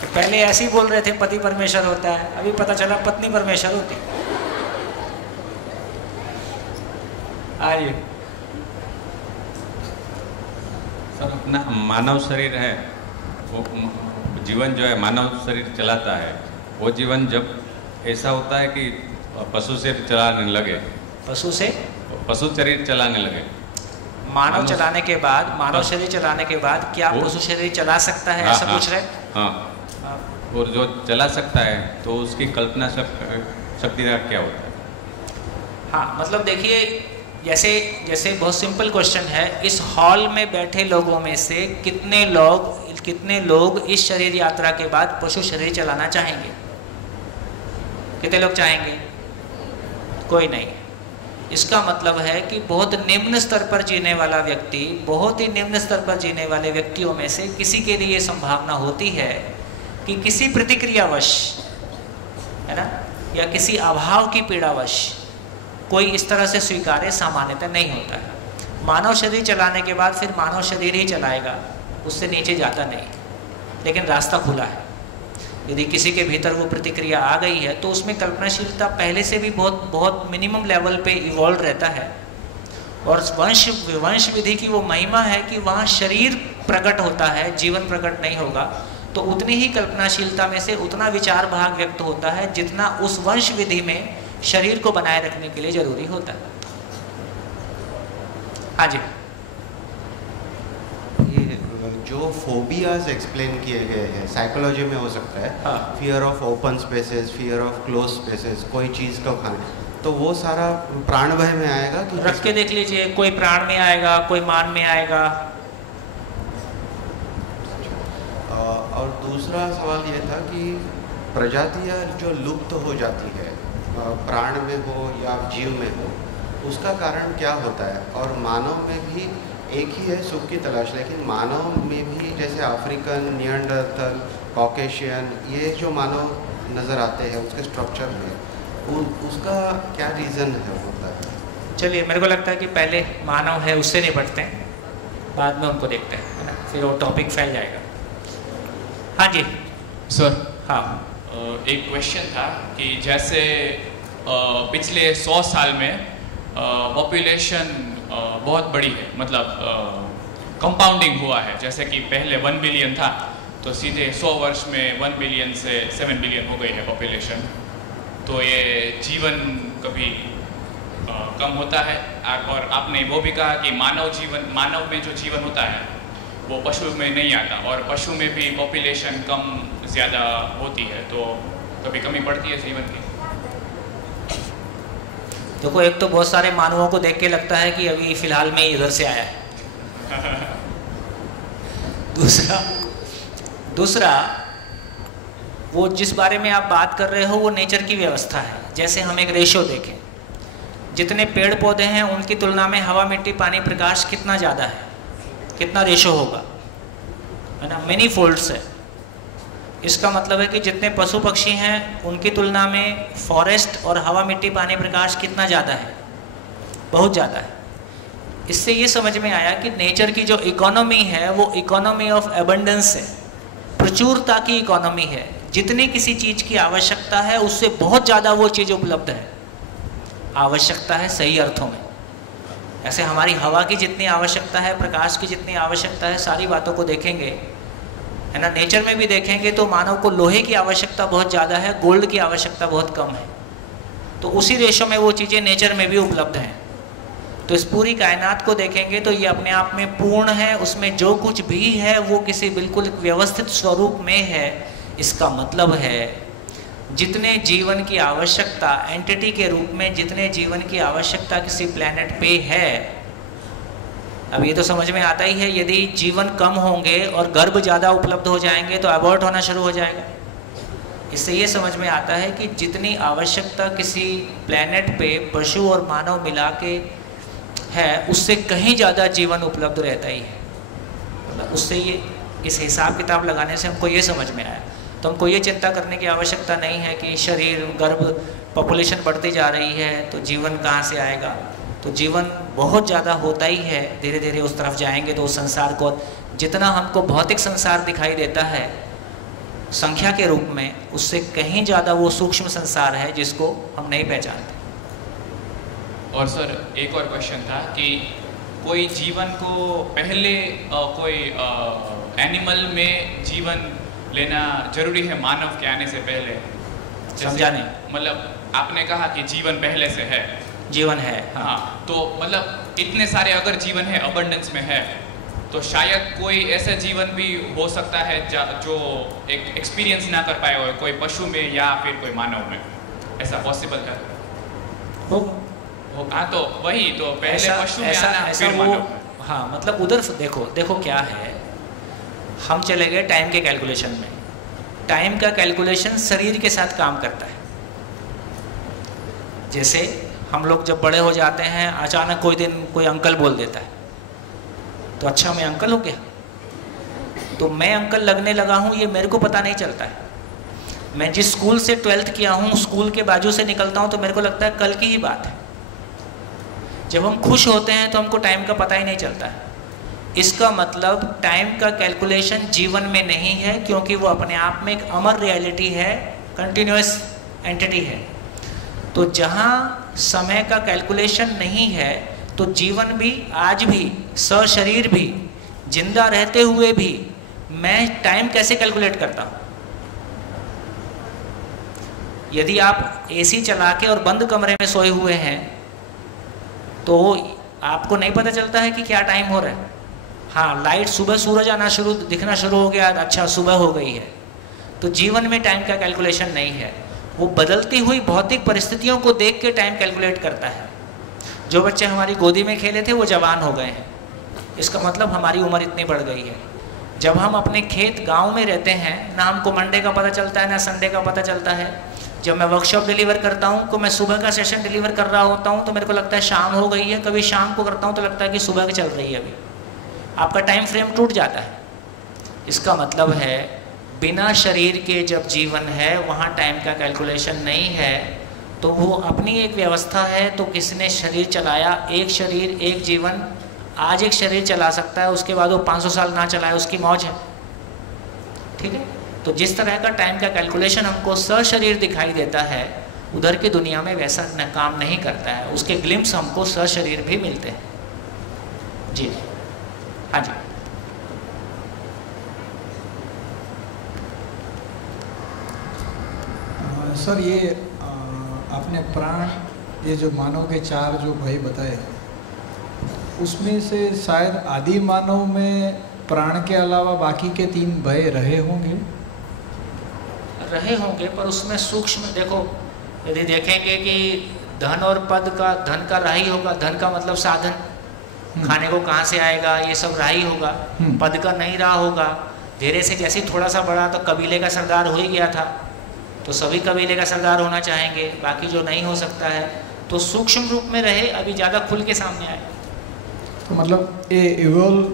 तो पहले ऐसे ही बोल रहे थे पति परमेश्वर होता है, अभी पता चला पत्नी परमेश्वर होती है। आइए सर, अपना मानव शरीर है, वो जीवन जो है मानव शरीर चलाता है, वो जीवन जब ऐसा होता है कि पशु शरीर चलाने लगे, पशु शरीर चलाने लगे, मानव चलाने के बाद, मानव शरीर चलाने के बाद क्या पशु शरीर चला सकता है? ऐसा पूछ रहे? हाँ। और जो चला सकता है तो उसकी कल्पना शक्ति का क्या होता है? हाँ, मतलब देखिए, जैसे बहुत सिंपल क्वेश्चन है, इस हॉल में बैठे लोगों में से कितने लोग इस शरीर यात्रा के बाद पशु शरीर चलाना चाहेंगे? कितने लोग चाहेंगे? कोई नहीं। इसका मतलब है कि बहुत निम्न स्तर पर जीने वाला व्यक्ति, बहुत ही निम्न स्तर पर जीने वाले व्यक्तियों में से किसी के लिए संभावना होती है कि किसी प्रतिक्रियावश, है ना, या किसी अभाव की पीड़ावश कोई इस तरह से स्वीकार्य सामान्यतः नहीं होता है। मानव शरीर चलाने के बाद फिर मानव शरीर ही चलाएगा, उससे नीचे जाता नहीं, लेकिन रास्ता खुला है। यदि किसी के भीतर वो प्रतिक्रिया आ गई है तो उसमें कल्पनाशीलता पहले से भी बहुत मिनिमम लेवल पे इवॉल्व रहता है। और वंश विधि की वो महिमा है कि वहाँ शरीर प्रकट होता है, जीवन प्रकट नहीं होगा, तो उतनी ही कल्पनाशीलता में से उतना विचार भाग व्यक्त होता है जितना उस वंश विधि में शरीर को बनाए रखने के लिए जरूरी होता है। हाँ जी, ये जो फोबियाज एक्सप्लेन किए गए हैं साइकोलॉजी में हो सकता है, fear of open spaces, fear of close spaces, कोई चीज़ को खाने, तो वो सारा प्राणभय में आएगा कि रख के देख लीजिए, कोई प्राण में आएगा, कोई मान में आएगा। और दूसरा सवाल ये था कि प्रजातियां जो लुप्त हो जाती है, प्राण में हो या जीव में हो, उसका कारण क्या होता है? और मानव में भी एक ही है सुख की तलाश, लेकिन मानव में भी जैसे अफ्रीकन, निएंडरथल, कॉकेशियन, ये जो मानव नज़र आते हैं उसके स्ट्रक्चर में, उसका क्या रीज़न है होता है? चलिए, मेरे को लगता है कि पहले मानव है उससे निपटते हैं, बाद में उनको देखते हैं, है ना, फिर वो टॉपिक फैल जाएगा। हाँ जी सर। हाँ, एक क्वेश्चन था कि जैसे पिछले 100 साल में पॉपुलेशन बहुत बड़ी है, मतलब कंपाउंडिंग हुआ है। जैसे कि पहले 1 बिलियन था, तो सीधे 100 वर्ष में 1 बिलियन से 7 बिलियन हो गई है पॉपुलेशन। तो ये जीवन कभी कम होता है। और आपने वो भी कहा कि मानव में जो जीवन होता है वो पशु में नहीं आता, और पशु में भी पॉपुलेशन कम ज़्यादा होती है, तो कभी कमी पड़ती है जीवन की। देखो, एक तो बहुत सारे मानवों को देख के लगता है कि अभी फिलहाल में इधर से आया है। दूसरा वो जिस बारे में आप बात कर रहे हो वो नेचर की व्यवस्था है। जैसे हम एक रेशो देखें, जितने पेड़ पौधे हैं उनकी तुलना में हवा, मिट्टी, पानी, प्रकाश कितना ज़्यादा है, कितना रेशो होगा, है ना, मेनी फोल्ड्स है। इसका मतलब है कि जितने पशु पक्षी हैं उनकी तुलना में फॉरेस्ट और हवा, मिट्टी, पानी, प्रकाश कितना ज़्यादा है, बहुत ज़्यादा है। इससे ये समझ में आया कि नेचर की जो इकोनॉमी है वो इकोनॉमी ऑफ एबंडेंस है, प्रचुरता की इकोनॉमी है। जितनी किसी चीज़ की आवश्यकता है उससे बहुत ज़्यादा वो चीज़ उपलब्ध है। आवश्यकता है सही अर्थों में। ऐसे हमारी हवा की जितनी आवश्यकता है, प्रकाश की जितनी आवश्यकता है, सारी बातों को देखेंगे, है ना, नेचर में भी देखेंगे तो मानव को लोहे की आवश्यकता बहुत ज़्यादा है, गोल्ड की आवश्यकता बहुत कम है। तो उसी रेशो में वो चीज़ें नेचर में भी उपलब्ध हैं। तो इस पूरी कायनात को देखेंगे तो ये अपने आप में पूर्ण है, उसमें जो कुछ भी है वो किसी बिल्कुल व्यवस्थित स्वरूप में है। इसका मतलब है जितने जीवन की आवश्यकता एंटिटी के रूप में, जितने जीवन की आवश्यकता किसी प्लैनेट पे है, अब ये तो समझ में आता ही है, यदि जीवन कम होंगे और गर्भ ज़्यादा उपलब्ध हो जाएंगे तो अबॉर्ट होना शुरू हो जाएगा। इससे ये समझ में आता है कि जितनी आवश्यकता किसी प्लैनेट पे पशु और मानव मिला के है उससे कहीं ज़्यादा जीवन उपलब्ध रहता ही है। मतलब उससे ये इस हिसाब किताब लगाने से हमको ये समझ में आया। तो हमको ये चिंता करने की आवश्यकता नहीं है कि शरीर, गर्भ, पॉपुलेशन बढ़ती जा रही है तो जीवन कहाँ से आएगा। तो जीवन बहुत ज़्यादा होता ही है, धीरे धीरे उस तरफ जाएंगे तो उस संसार को, जितना हमको भौतिक संसार दिखाई देता है संख्या के रूप में, उससे कहीं ज़्यादा वो सूक्ष्म संसार है जिसको हम नहीं पहचानते। और सर एक और क्वेश्चन था कि कोई जीवन को पहले कोई एनिमल में जीवन लेना जरूरी है मानव के आने से पहले? समझा नहीं। मतलब आपने कहा कि जीवन पहले से है, जीवन है, हाँ, तो मतलब इतने सारे अगर जीवन है, अबंडेंस में है, तो शायद कोई ऐसा जीवन भी हो सकता है जो एक एक्सपीरियंस ना कर पाए हो, कोई पशु में या फिर कोई मानव में, ऐसा पॉसिबल है? हाँ, तो वही तो पहले पशु में आना फिर मानव में। हाँ, मतलब उधर देखो क्या है, हम चले गए टाइम के कैलकुलेशन में। टाइम का कैलकुलेशन शरीर के साथ काम करता है। जैसे हम लोग जब बड़े हो जाते हैं, अचानक कोई दिन कोई अंकल बोल देता है तो अच्छा मैं अंकल हो गया, तो मैं अंकल लगने लगा हूँ ये मेरे को पता नहीं चलता है। मैं जिस स्कूल से 12th किया हूँ, स्कूल के बाजू से निकलता हूँ तो मेरे को लगता है कल की ही बात है। जब हम खुश होते हैं तो हमको टाइम का पता ही नहीं चलता है। इसका मतलब टाइम का कैलकुलेशन जीवन में नहीं है, क्योंकि वो अपने आप में एक अमर रियलिटी है, कंटिन्यूअस एंटिटी है। तो जहाँ समय का कैलकुलेशन नहीं है तो जीवन भी, आज भी, सशरीर भी, जिंदा रहते हुए भी मैं टाइम कैसे कैलकुलेट करता हूँ? यदि आप एसी चला के और बंद कमरे में सोए हुए हैं तो आपको नहीं पता चलता है कि क्या टाइम हो रहा है। हाँ, लाइट, सुबह सूरज आना दिखना शुरू हो गया, अच्छा सुबह हो गई है। तो जीवन में टाइम का कैलकुलेशन नहीं है, वो बदलती हुई भौतिक परिस्थितियों को देख के टाइम कैलकुलेट करता है। जो बच्चे हमारी गोदी में खेले थे वो जवान हो गए हैं, इसका मतलब हमारी उम्र इतनी बढ़ गई है। जब हम अपने खेत गांव में रहते हैं, ना हमको मंडे का पता चलता है ना संडे का पता चलता है। जब मैं वर्कशॉप डिलीवर करता हूँ तो मैं सुबह का सेशन डिलीवर कर रहा होता हूँ तो मेरे को लगता है शाम हो गई है, कभी शाम को करता हूँ तो लगता है कि सुबह की चल रही है। अभी आपका टाइम फ्रेम टूट जाता है। इसका मतलब है बिना शरीर के जब जीवन है वहाँ टाइम का कैलकुलेशन नहीं है, तो वो अपनी एक व्यवस्था है। तो किसने शरीर चलाया, एक शरीर एक जीवन, आज एक शरीर चला सकता है, उसके बाद वो 500 साल ना चलाए, उसकी मौज है। ठीक है, तो जिस तरह का टाइम का कैलकुलेशन हमको सशरीर दिखाई देता है, उधर की दुनिया में वैसा काम नहीं करता है। उसके ग्लिम्स हमको सशरीर भी मिलते हैं। जी हाँ जी। सर, ये आपने प्राण, ये जो मानव के 4 जो भय बताए, उसमें से शायद आदि मानव में प्राण के अलावा बाकी के 3 भय रहे होंगे। पर उसमें सूक्ष्म देखो, यदि देखेंगे कि धन और पद का, धन का राही होगा, धन का मतलब साधन, खाने को कहाँ से आएगा, ये सब राही होगा। पद का नहीं रहा होगा। धीरे से जैसे थोड़ा सा बड़ा तो कबीले का सरदार हो ही गया था, तो सभी कबीले का सरदार होना चाहेंगे, बाकी जो नहीं हो सकता है तो सूक्ष्म रूप में रहे, अभी ज़्यादा खुल के सामने आए। तो मतलब ये इवॉल्व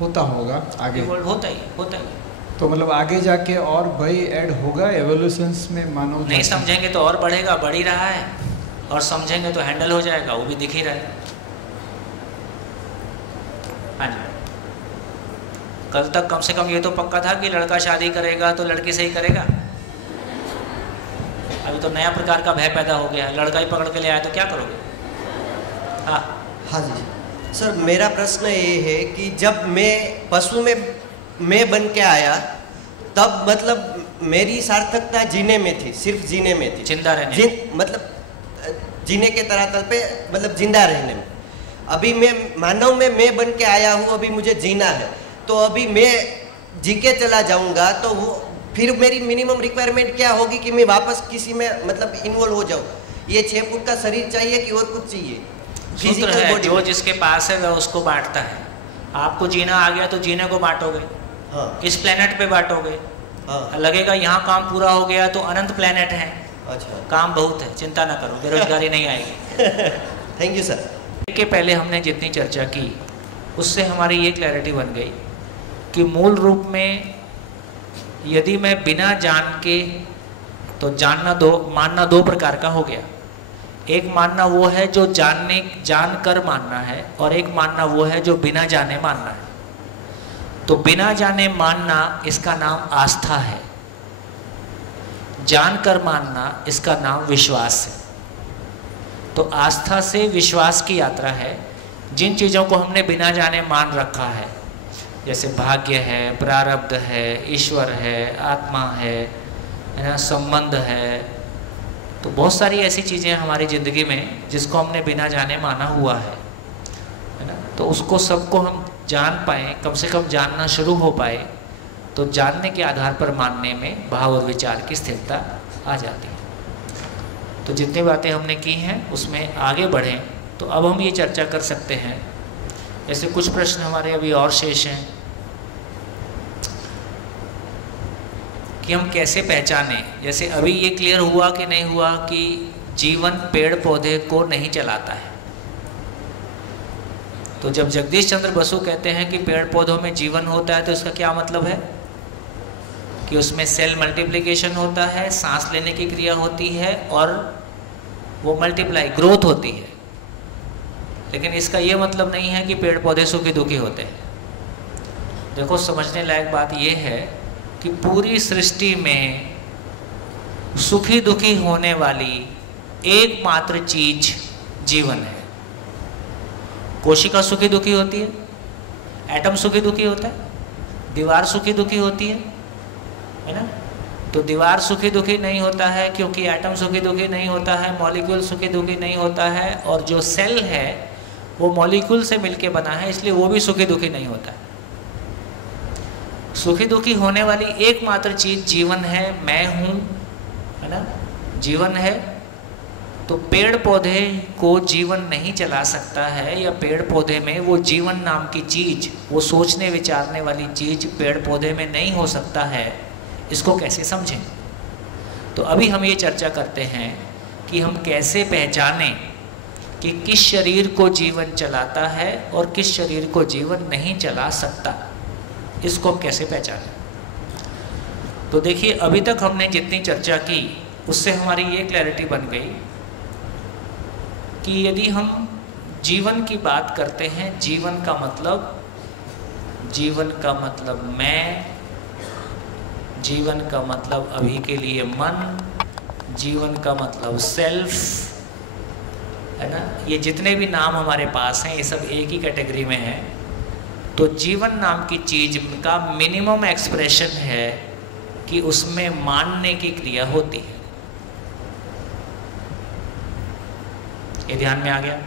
होता होगा आगे, इवॉल्व होता ही। तो मतलब आगे जाके और भय ऐड होगा एवोल्यूशंस में मानव। नहीं समझेंगे तो और बढ़ेगा, बढ़ ही रहा है, और समझेंगे तो हैंडल हो जाएगा, वो भी दिख ही रहा है। हाँ जी, कल तक कम से कम ये तो पक्का था कि लड़का शादी करेगा तो लड़की से ही करेगा। अभी तो नया प्रकार का भय पैदा हो गया है, लड़का ही पकड़ के ले आया तो क्या करोगे? हाँ जी सर, मेरा प्रश्न ये है कि जब मैं पशु में मैं बन के आया, तब मतलब मेरी सार्थकता जीने में थी, सिर्फ जीने में थी, जिंदा रहने मतलब जीने के तरातल पे, मतलब जिंदा रहने में। अभी मैं मानव में मैं बन के आया हूँ, अभी मुझे जीना है, तो अभी मैं जी के चला जाऊँगा तो वो फिर मेरी मिनिमम रिक्वायरमेंट क्या होगी कि मैं वापस किसी में मतलब इन्वॉल्व हो जाऊँ। ये 6 फुट का शरीर चाहिए कि और कुछ चाहिए? सूत्र है, जो जिसके पास है वह उसको बांटता है। आपको जीना आ गया तो जीने को बांटोगे। हाँ। इस प्लेनेट पे बांटोगे। हाँ। लगेगा यहाँ काम पूरा हो गया तो अनंत प्लेनेट है। अच्छा, काम बहुत है, चिंता ना करो, बेरोजगारी नहीं आएगी। Thank you sir. के पहले हमने जितनी चर्चा की उससे हमारी ये क्लैरिटी बन गई कि मूल रूप में यदि मैं बिना जान के, तो मानना 2 प्रकार का हो गया। एक मानना वो है जो जानकर मानना है, और एक मानना वो है जो बिना जाने मानना है। तो बिना जाने मानना, इसका नाम आस्था है। जानकर मानना, इसका नाम विश्वास है। तो आस्था से विश्वास की यात्रा है। जिन चीज़ों को हमने बिना जाने मान रखा है, जैसे भाग्य है, प्रारब्ध है, ईश्वर है, आत्मा है ना, संबंध है, तो बहुत सारी ऐसी चीज़ें हमारी ज़िंदगी में जिसको हमने बिना जाने माना हुआ है ना। तो उसको सबको हम जान पाएँ, कम से कम जानना शुरू हो पाए, तो जानने के आधार पर मानने में भाव और विचार की स्थिरता आ जाती है। तो जितनी बातें हमने की हैं उसमें आगे बढ़ें तो अब हम ये चर्चा कर सकते हैं। ऐसे कुछ प्रश्न हमारे अभी और शेष हैं कि हम कैसे पहचानें। जैसे अभी ये क्लियर हुआ कि नहीं हुआ कि जीवन पेड़ पौधे को नहीं चलाता है, तो जब जगदीश चंद्र बसु कहते हैं कि पेड़ पौधों में जीवन होता है, तो इसका क्या मतलब है कि उसमें सेल मल्टीप्लिकेशन होता है, सांस लेने की क्रिया होती है और वो मल्टीप्लाई ग्रोथ होती है। लेकिन इसका ये मतलब नहीं है कि पेड़ पौधे सुखी दुखी होते हैं। देखो, समझने लायक बात यह है कि पूरी सृष्टि में सुखी दुखी होने वाली एकमात्र चीज जीवन है। कोशिका सुखी दुखी होती है, एटम सुखी दुखी होता है, दीवार सुखी दुखी होती है ना। तो दीवार सुखी दुखी नहीं होता है क्योंकि एटम सुखी दुखी नहीं होता है, मॉलिक्यूल सुखी दुखी नहीं होता है, और जो सेल है वो मॉलिक्यूल से मिलके बना है, इसलिए वो भी सुखी दुखी नहीं होता है। सुखी दुखी होने वाली एकमात्र चीज जीवन है, मैं हूँ, है ना, जीवन है। तो पेड़ पौधे को जीवन नहीं चला सकता है, या पेड़ पौधे में वो जीवन नाम की चीज, वो सोचने विचारने वाली चीज पेड़ पौधे में नहीं हो सकता है। इसको कैसे समझें? तो अभी हम ये चर्चा करते हैं कि हम कैसे पहचानें कि किस शरीर को जीवन चलाता है और किस शरीर को जीवन नहीं चला सकता। इसको हम कैसे पहचानें? तो देखिए, अभी तक हमने जितनी चर्चा की उससे हमारी ये क्लैरिटी बन गई कि यदि हम जीवन की बात करते हैं, जीवन का मतलब मैं, जीवन का मतलब अभी के लिए मन, जीवन का मतलब सेल्फ, है ना, ये जितने भी नाम हमारे पास हैं ये सब एक ही कैटेगरी में है। तो जीवन नाम की चीज का मिनिमम एक्सप्रेशन है कि उसमें मानने की क्रिया होती है। ये ध्यान में आ गया?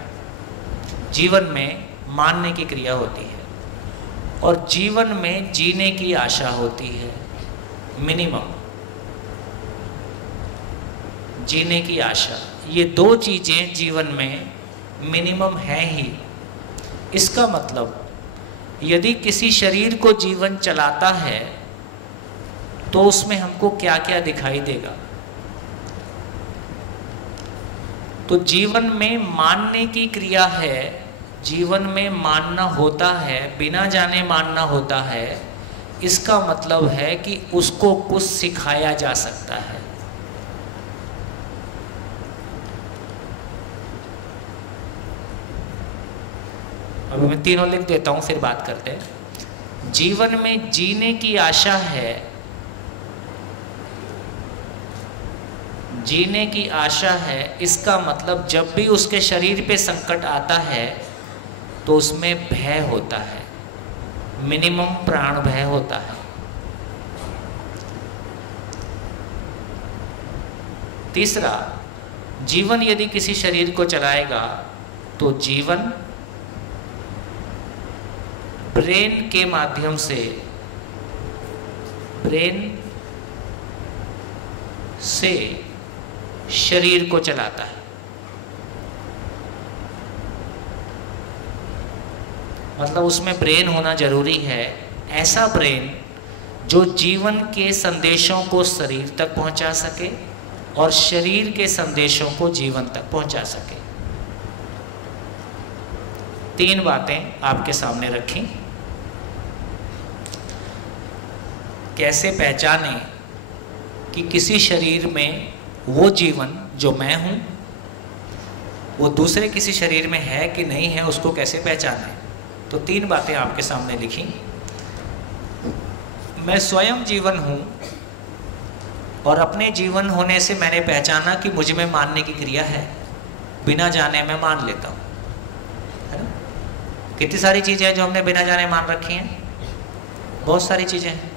जीवन में मानने की क्रिया होती है और जीवन में जीने की आशा होती है। मिनिमम जीने की आशा, ये दो चीजें जीवन में मिनिमम है ही। इसका मतलब यदि किसी शरीर को जीवन चलाता है तो उसमें हमको क्या क्या दिखाई देगा? तो जीवन में मानने की क्रिया है, जीवन में मानना होता है, बिना जाने मानना होता है। इसका मतलब है कि उसको कुछ सिखाया जा सकता है। अभी मैं तीनों लिख देता हूं, फिर बात करते हैं। जीवन में जीने की आशा है, जीने की आशा है। इसका मतलब जब भी उसके शरीर पे संकट आता है तो उसमें भय होता है, मिनिमम प्राण भय होता है। तीसरा, जीवन यदि किसी शरीर को चलाएगा तो जीवन ब्रेन के माध्यम से, ब्रेन से शरीर को चलाता है। मतलब उसमें ब्रेन होना जरूरी है, ऐसा ब्रेन जो जीवन के संदेशों को शरीर तक पहुंचा सके और शरीर के संदेशों को जीवन तक पहुंचा सके। तीन बातें आपके सामने रखी। कैसे पहचाने कि किसी शरीर में वो जीवन जो मैं हूं वो दूसरे किसी शरीर में है कि नहीं है, उसको कैसे पहचाने? तो तीन बातें आपके सामने लिखी। मैं स्वयं जीवन हूं और अपने जीवन होने से मैंने पहचाना कि मुझ में मानने की क्रिया है, बिना जाने मैं मान लेता हूं, है ना। कितनी सारी चीजें हैं जो हमने बिना जाने मान रखी हैं, बहुत सारी चीजें हैं।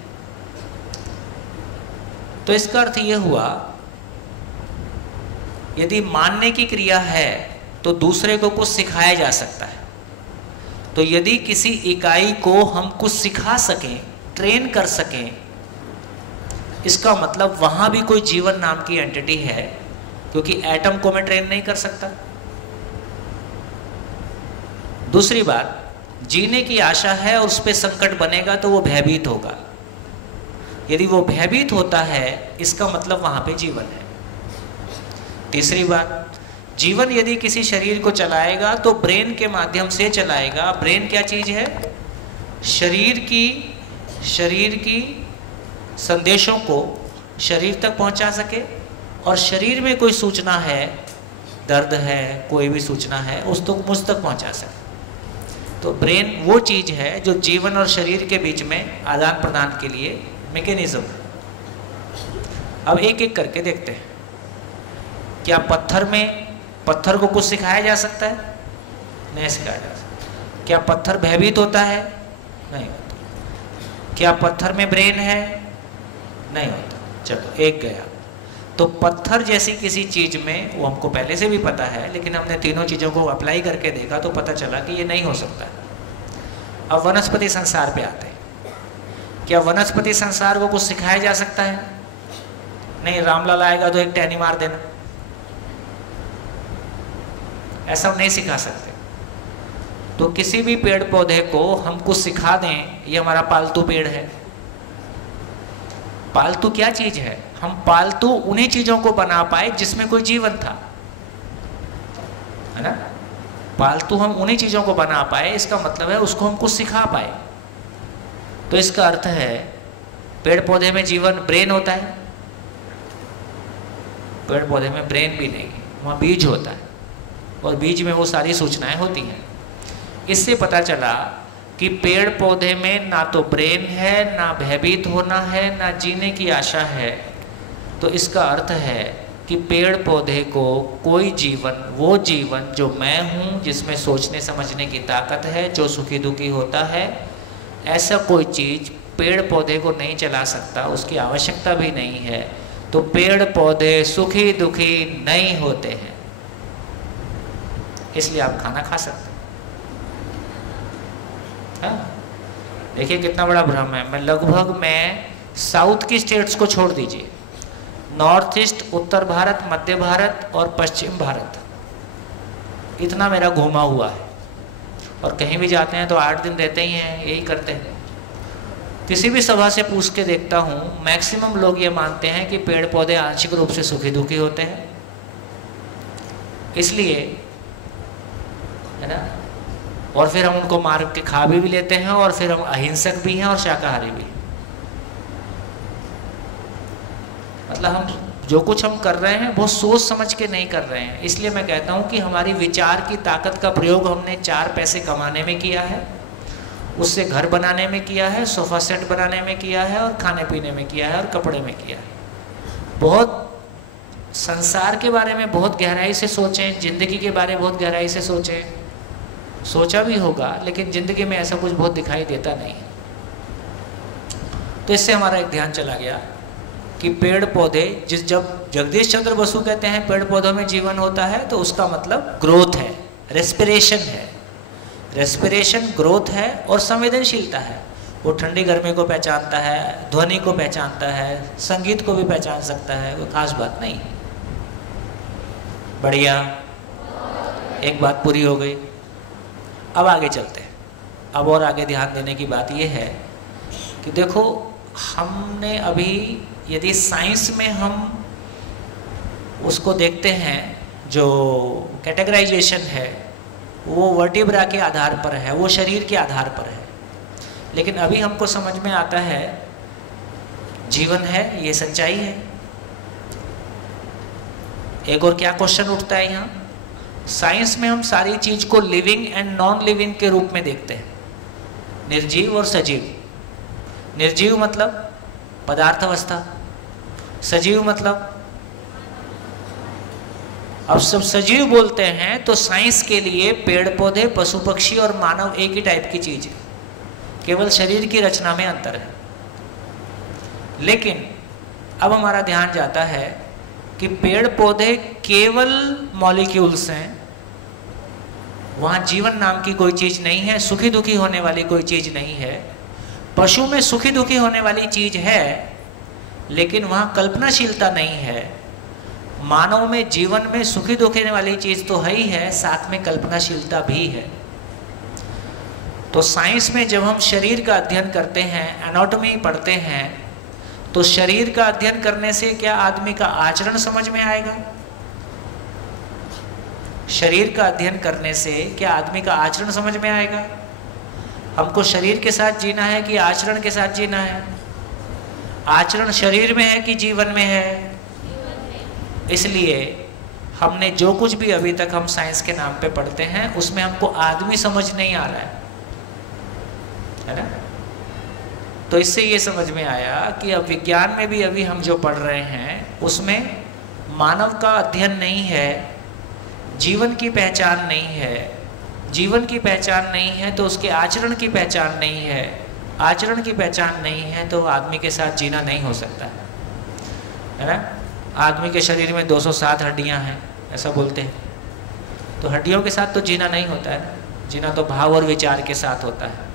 तो इसका अर्थ यह हुआ, यदि मानने की क्रिया है तो दूसरे को कुछ सिखाया जा सकता है। तो यदि किसी इकाई को हम कुछ सिखा सकें, ट्रेन कर सकें, इसका मतलब वहां भी कोई जीवन नाम की एंटिटी है, क्योंकि एटम को मैं ट्रेन नहीं कर सकता। दूसरी बात, जीने की आशा है और उस पर संकट बनेगा तो वो भयभीत होगा। यदि वो भयभीत होता है, इसका मतलब वहां पे जीवन है। तीसरी बात, जीवन यदि किसी शरीर को चलाएगा तो ब्रेन के माध्यम से चलाएगा। ब्रेन क्या चीज है? शरीर की संदेशों को शरीर तक पहुंचा सके, और शरीर में कोई सूचना है, दर्द है, कोई भी सूचना है, उस तक मुझ तक पहुंचा सके। तो ब्रेन वो चीज है जो जीवन और शरीर के बीच में आदान प्रदान के लिए मैकेनिज्म है। अब एक एक करके देखते हैं। क्या पत्थर को कुछ सिखाया जा सकता है? नहीं सिखाया जा सकता। क्या पत्थर भयभीत होता है? नहीं होता। क्या पत्थर में ब्रेन है? नहीं होता। चलो एक गया। तो पत्थर जैसी किसी चीज में, वो हमको पहले से भी पता है, लेकिन हमने तीनों चीजों को अप्लाई करके देखा तो पता चला कि ये नहीं हो सकता। अब वनस्पति संसार पे आते हैं। क्या वनस्पति संसार को कुछ सिखाया जा सकता है? नहीं, रामलाल आएगा तो एक टहनी मार देना, ऐसा हम नहीं सिखा सकते। तो किसी भी पेड़ पौधे को हम कुछ सिखा दें, ये हमारा पालतू पेड़ है। पालतू क्या चीज है? हम पालतू उन्हीं चीजों को बना पाए जिसमें कोई जीवन था, है ना? पालतू हम उन्हीं चीजों को बना पाए, इसका मतलब है उसको हम कुछ सिखा पाए। तो इसका अर्थ है पेड़ पौधे में जीवन, ब्रेन होता है? पेड़ पौधे में ब्रेन भी नहीं, वहाँ बीज होता है, और बीज में वो सारी सूचनाएं होती हैं। इससे पता चला कि पेड़ पौधे में ना तो ब्रेन है, ना भयभीत होना है, ना जीने की आशा है। तो इसका अर्थ है कि पेड़ पौधे को कोई जीवन, वो जीवन जो मैं हूँ, जिसमें सोचने समझने की ताकत है, जो सुखी दुखी होता है, ऐसा कोई चीज़ पेड़ पौधे को नहीं चला सकता, उसकी आवश्यकता भी नहीं है। तो पेड़ पौधे सुखी दुखी नहीं होते हैं, इसलिए आप खाना खा सकते हैं। देखिए कितना बड़ा भ्रम है। मैं साउथ की स्टेट्स को छोड़ दीजिए, नॉर्थ ईस्ट, उत्तर भारत, मध्य भारत और पश्चिम भारत, इतना मेरा घूमा हुआ है, और कहीं भी जाते हैं तो 8 दिन रहते ही हैं, यही करते हैं। किसी भी सभा से पूछ के देखता हूँ, मैक्सिमम लोग ये मानते हैं कि पेड़ पौधे आंशिक रूप से सुखी दुखी होते हैं, इसलिए, है ना? और फिर हम उनको मार के खा भी लेते हैं, और फिर हम अहिंसक भी हैं और शाकाहारी भी हैं। मतलब हम जो कुछ हम कर रहे हैं बहुत सोच समझ के नहीं कर रहे हैं। इसलिए मैं कहता हूँ कि हमारी विचार की ताकत का प्रयोग हमने 4 पैसे कमाने में किया है, उससे घर बनाने में किया है, सोफा सेट बनाने में किया है, और खाने पीने में किया है, और कपड़े में किया है। बहुत संसार के बारे में बहुत गहराई से सोचें, जिंदगी के बारे में बहुत गहराई से सोचें। सोचा भी होगा, लेकिन जिंदगी में ऐसा कुछ बहुत दिखाई देता नहीं। तो इससे हमारा एक ध्यान चला गया कि पेड़ पौधे, जब जगदीश चंद्र बसु कहते हैं पेड़ पौधों में जीवन होता है, तो उसका मतलब ग्रोथ है, रेस्पिरेशन है। रेस्पिरेशन, ग्रोथ है, और संवेदनशीलता है। वो ठंडी गर्मी को पहचानता है, ध्वनि को पहचानता है, संगीत को भी पहचान सकता है, कोई खास बात नहीं। बढ़िया, एक बात पूरी हो गई। अब आगे चलते हैं। अब और आगे ध्यान देने की बात यह है कि देखो, हमने अभी यदि साइंस में हम उसको देखते हैं, जो कैटेगराइजेशन है वो वर्टिब्रा के आधार पर है, वो शरीर के आधार पर है। लेकिन अभी हमको समझ में आता है जीवन है, ये सच्चाई है। एक और क्या क्वेश्चन उठता है यहाँ? साइंस में हम सारी चीज को लिविंग एंड नॉन लिविंग के रूप में देखते हैं, निर्जीव और सजीव। निर्जीव मतलब पदार्थ अवस्था, सजीव मतलब, अब सब सजीव बोलते हैं तो साइंस के लिए पेड़ पौधे, पशु पक्षी और मानव एक ही टाइप की चीज है, केवल शरीर की रचना में अंतर है। लेकिन अब हमारा ध्यान जाता है कि पेड़ पौधे केवल मॉलिक्यूल्स हैं, वहां जीवन नाम की कोई चीज नहीं है, सुखी दुखी होने वाली कोई चीज नहीं है। पशु में सुखी दुखी होने वाली चीज है, लेकिन वहां कल्पनाशीलता नहीं है। मानव में, जीवन में सुखी दुखी होने वाली चीज तो है ही है, साथ में कल्पनाशीलता भी है। तो साइंस में जब हम शरीर का अध्ययन करते हैं, एनाटॉमी पढ़ते हैं, तो शरीर का अध्ययन करने से क्या आदमी का आचरण समझ में आएगा? शरीर का अध्ययन करने से क्या आदमी का आचरण समझ में आएगा? हमको शरीर के साथ जीना है कि आचरण के साथ जीना है? आचरण शरीर में है कि जीवन में है? इसलिए हमने जो कुछ भी अभी तक हम साइंस के नाम पे पढ़ते हैं उसमें हमको आदमी समझ नहीं आ रहा है ना? तो इससे ये समझ में आया कि अब विज्ञान में भी अभी हम जो पढ़ रहे हैं उसमें मानव का अध्ययन नहीं है, जीवन की पहचान नहीं है। जीवन की पहचान नहीं है तो उसके आचरण की पहचान नहीं है। आचरण की पहचान नहीं है तो आदमी के साथ जीना नहीं हो सकता है ना? आदमी के शरीर में 207 हड्डियां हैं ऐसा बोलते हैं, तो हड्डियों के साथ तो जीना नहीं होता है। जीना तो भाव और विचार के साथ होता है।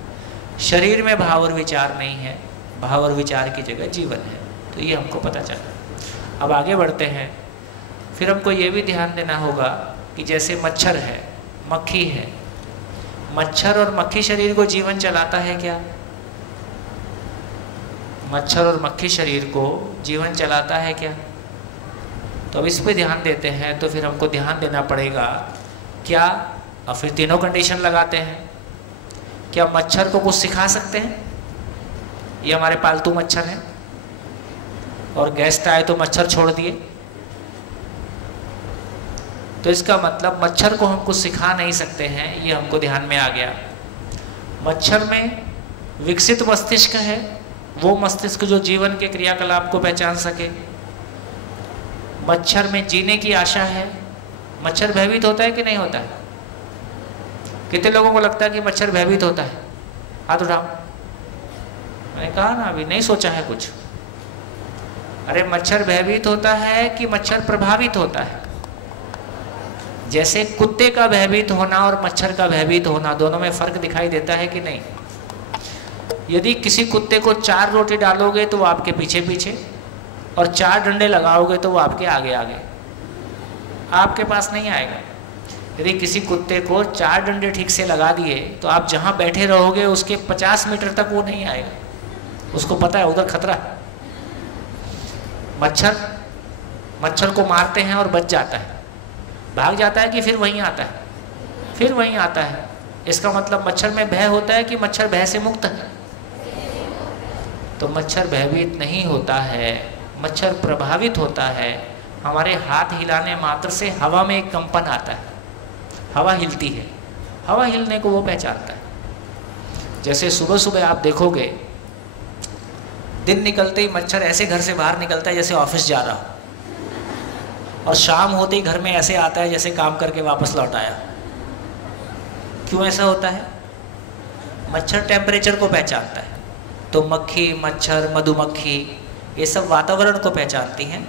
शरीर में भाव और विचार नहीं है, भाव और विचार की जगह जीवन है। तो ये हमको पता चला। अब आगे बढ़ते हैं। फिर हमको ये भी ध्यान देना होगा कि जैसे मच्छर है, मक्खी है, मच्छर और मक्खी शरीर को जीवन चलाता है क्या? मच्छर और मक्खी शरीर को जीवन चलाता है क्या? तो अब इस पे ध्यान देते हैं तो फिर हमको ध्यान देना पड़ेगा क्या, अब फिर तीनों कंडीशन लगाते हैं। क्या मच्छर को कुछ सिखा सकते हैं? ये हमारे पालतू मच्छर हैं और गेस्ट आए तो मच्छर छोड़ दिए, तो इसका मतलब मच्छर को हम कुछ सिखा नहीं सकते हैं। ये हमको ध्यान में आ गया। मच्छर में विकसित मस्तिष्क है, वो मस्तिष्क जो जीवन के क्रियाकलाप को पहचान सके। मच्छर में जीने की आशा है। मच्छर भयभीत होता है कि नहीं होता है? कितने लोगों को लगता है कि मच्छर भयभीत होता है? हाथ उठाओ। मैंने कहा ना अभी नहीं सोचा है कुछ। अरे मच्छर भयभीत होता है कि मच्छर प्रभावित होता है? जैसे कुत्ते का भयभीत होना और मच्छर का भयभीत होना दोनों में फर्क दिखाई देता है कि नहीं? यदि किसी कुत्ते को 4 रोटी डालोगे तो वो आपके पीछे पीछे, और 4 डंडे लगाओगे तो वो आपके आगे आगे, आपके पास नहीं आएगा। यदि किसी कुत्ते को 4 डंडे ठीक से लगा दिए तो आप जहाँ बैठे रहोगे उसके 50 मीटर तक वो नहीं आएगा, उसको पता है उधर खतरा है। मच्छर को मारते हैं और बच जाता है, भाग जाता है कि फिर वहीं आता है, फिर वहीं आता है। इसका मतलब मच्छर में भय होता है कि मच्छर भय से मुक्त है? तो मच्छर भयभीत नहीं होता है, मच्छर प्रभावित होता है। हमारे हाथ हिलाने मात्र से हवा में एक कंपन आता है, हवा हिलती है, हवा हिलने को वो पहचानता है। जैसे सुबह सुबह आप देखोगे दिन निकलते ही मच्छर ऐसे घर से बाहर निकलता है जैसे ऑफिस जा रहा हो, और शाम होते ही घर में ऐसे आता है जैसे काम करके वापस लौट आया। क्यों ऐसा होता है? मच्छर टेम्परेचर को पहचानता है। तो मक्खी, मच्छर, मधुमक्खी ये सब वातावरण को पहचानती हैं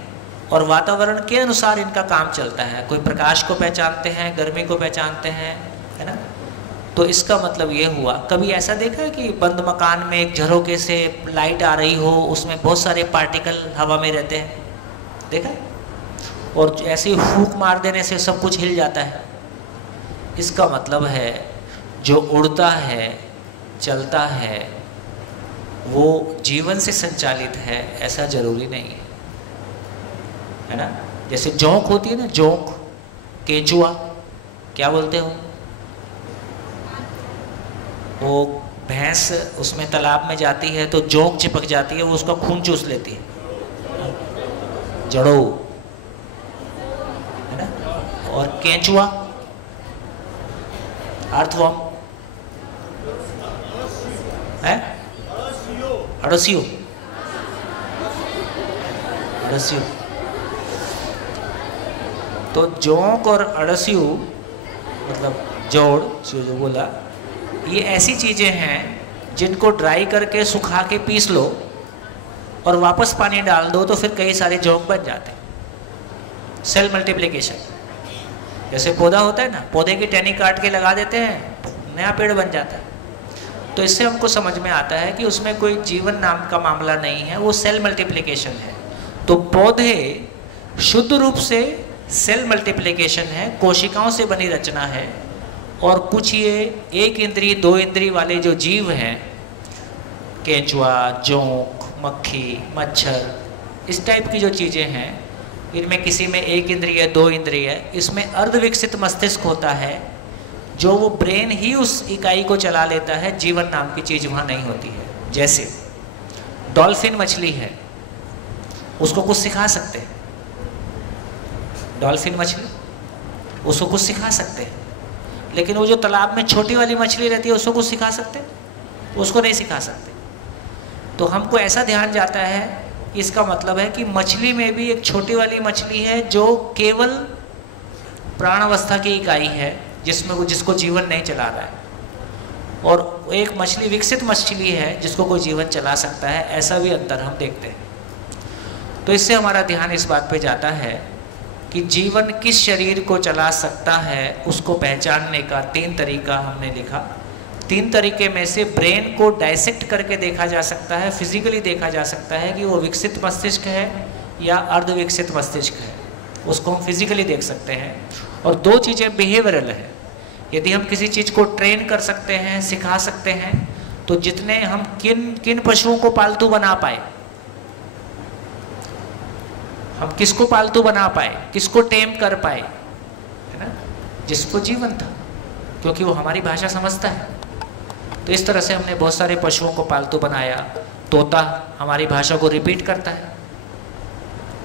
और वातावरण के अनुसार इनका काम चलता है। कोई प्रकाश को पहचानते हैं, गर्मी को पहचानते हैं, है ना? तो इसका मतलब ये हुआ, कभी ऐसा देखा है कि बंद मकान में एक झरोके से लाइट आ रही हो, उसमें बहुत सारे पार्टिकल हवा में रहते हैं, देखा है? और ऐसे ही फूंक मार देने से सब कुछ हिल जाता है। इसका मतलब है जो उड़ता है, चलता है, वो जीवन से संचालित है ऐसा जरूरी नहीं है ना? जैसे जोंक होती है ना, जोंक, केंचुआ, क्या बोलते हो? वो भैंस उसमें तालाब में जाती है तो जोंक चिपक जाती है, वो उसका खून चूस लेती है, जड़ो, है ना? और केंचुआ, अर्थवर्म है, अड़सियो, अड़सियो। तो जोंक और अड़सियो मतलब जोड़ जो बोला, ये ऐसी चीज़ें हैं जिनको ड्राई करके सुखा के पीस लो और वापस पानी डाल दो तो फिर कई सारे जोंक बन जाते हैं। सेल मल्टीप्लिकेशन, जैसे पौधा होता है ना, पौधे की टहनी काट के लगा देते हैं, नया पेड़ बन जाता है। तो इससे हमको समझ में आता है कि उसमें कोई जीवन नाम का मामला नहीं है, वो सेल मल्टीप्लिकेशन है। तो पौधे शुद्ध रूप से सेल मल्टीप्लिकेशन है, कोशिकाओं से बनी रचना है। और कुछ ये 1 इंद्री 2 इंद्री वाले जो जीव हैं, केंचुआ, जोंक, मक्खी, मच्छर, इस टाइप की जो चीज़ें हैं, इनमें किसी में 1 इंद्रिय 2 इंद्रिय, इसमें अर्धविकसित मस्तिष्क होता है, जो वो ब्रेन ही उस इकाई को चला लेता है, जीवन नाम की चीज वहां नहीं होती है। जैसे डॉल्फिन मछली है, उसको कुछ सिखा सकते हैं, डॉल्फिन मछली उसको कुछ सिखा सकते हैं, लेकिन वो जो तालाब में छोटी वाली मछली रहती है उसको कुछ सिखा सकते हैं? उसको नहीं सिखा सकते। तो हमको ऐसा ध्यान जाता है, इसका मतलब है कि मछली में भी एक छोटी वाली मछली है जो केवल प्राणावस्था की इकाई है, जिसमें वो जिसको जीवन नहीं चला रहा है, और एक मछली विकसित मछली है जिसको कोई जीवन चला सकता है। ऐसा भी अंतर हम देखते हैं। तो इससे हमारा ध्यान इस बात पे जाता है कि जीवन किस शरीर को चला सकता है, उसको पहचानने का 3 तरीका हमने लिखा। 3 तरीके में से ब्रेन को डायसेक्ट करके देखा जा सकता है, फिजिकली देखा जा सकता है कि वो विकसित मस्तिष्क है या अर्धविकसित मस्तिष्क है, उसको हम फिजिकली देख सकते हैं। और 2 चीज़ें बिहेवियरल है। यदि हम किसी चीज़ को ट्रेन कर सकते हैं, सिखा सकते हैं, तो जितने हम किन पशुओं को पालतू बना पाए, हम किसको पालतू बना पाए, किसको टेम कर पाए, है ना, जिसको जीवन था, क्योंकि वो हमारी भाषा समझता है। तो इस तरह से हमने बहुत सारे पशुओं को पालतू बनाया। तोता हमारी भाषा को रिपीट करता है,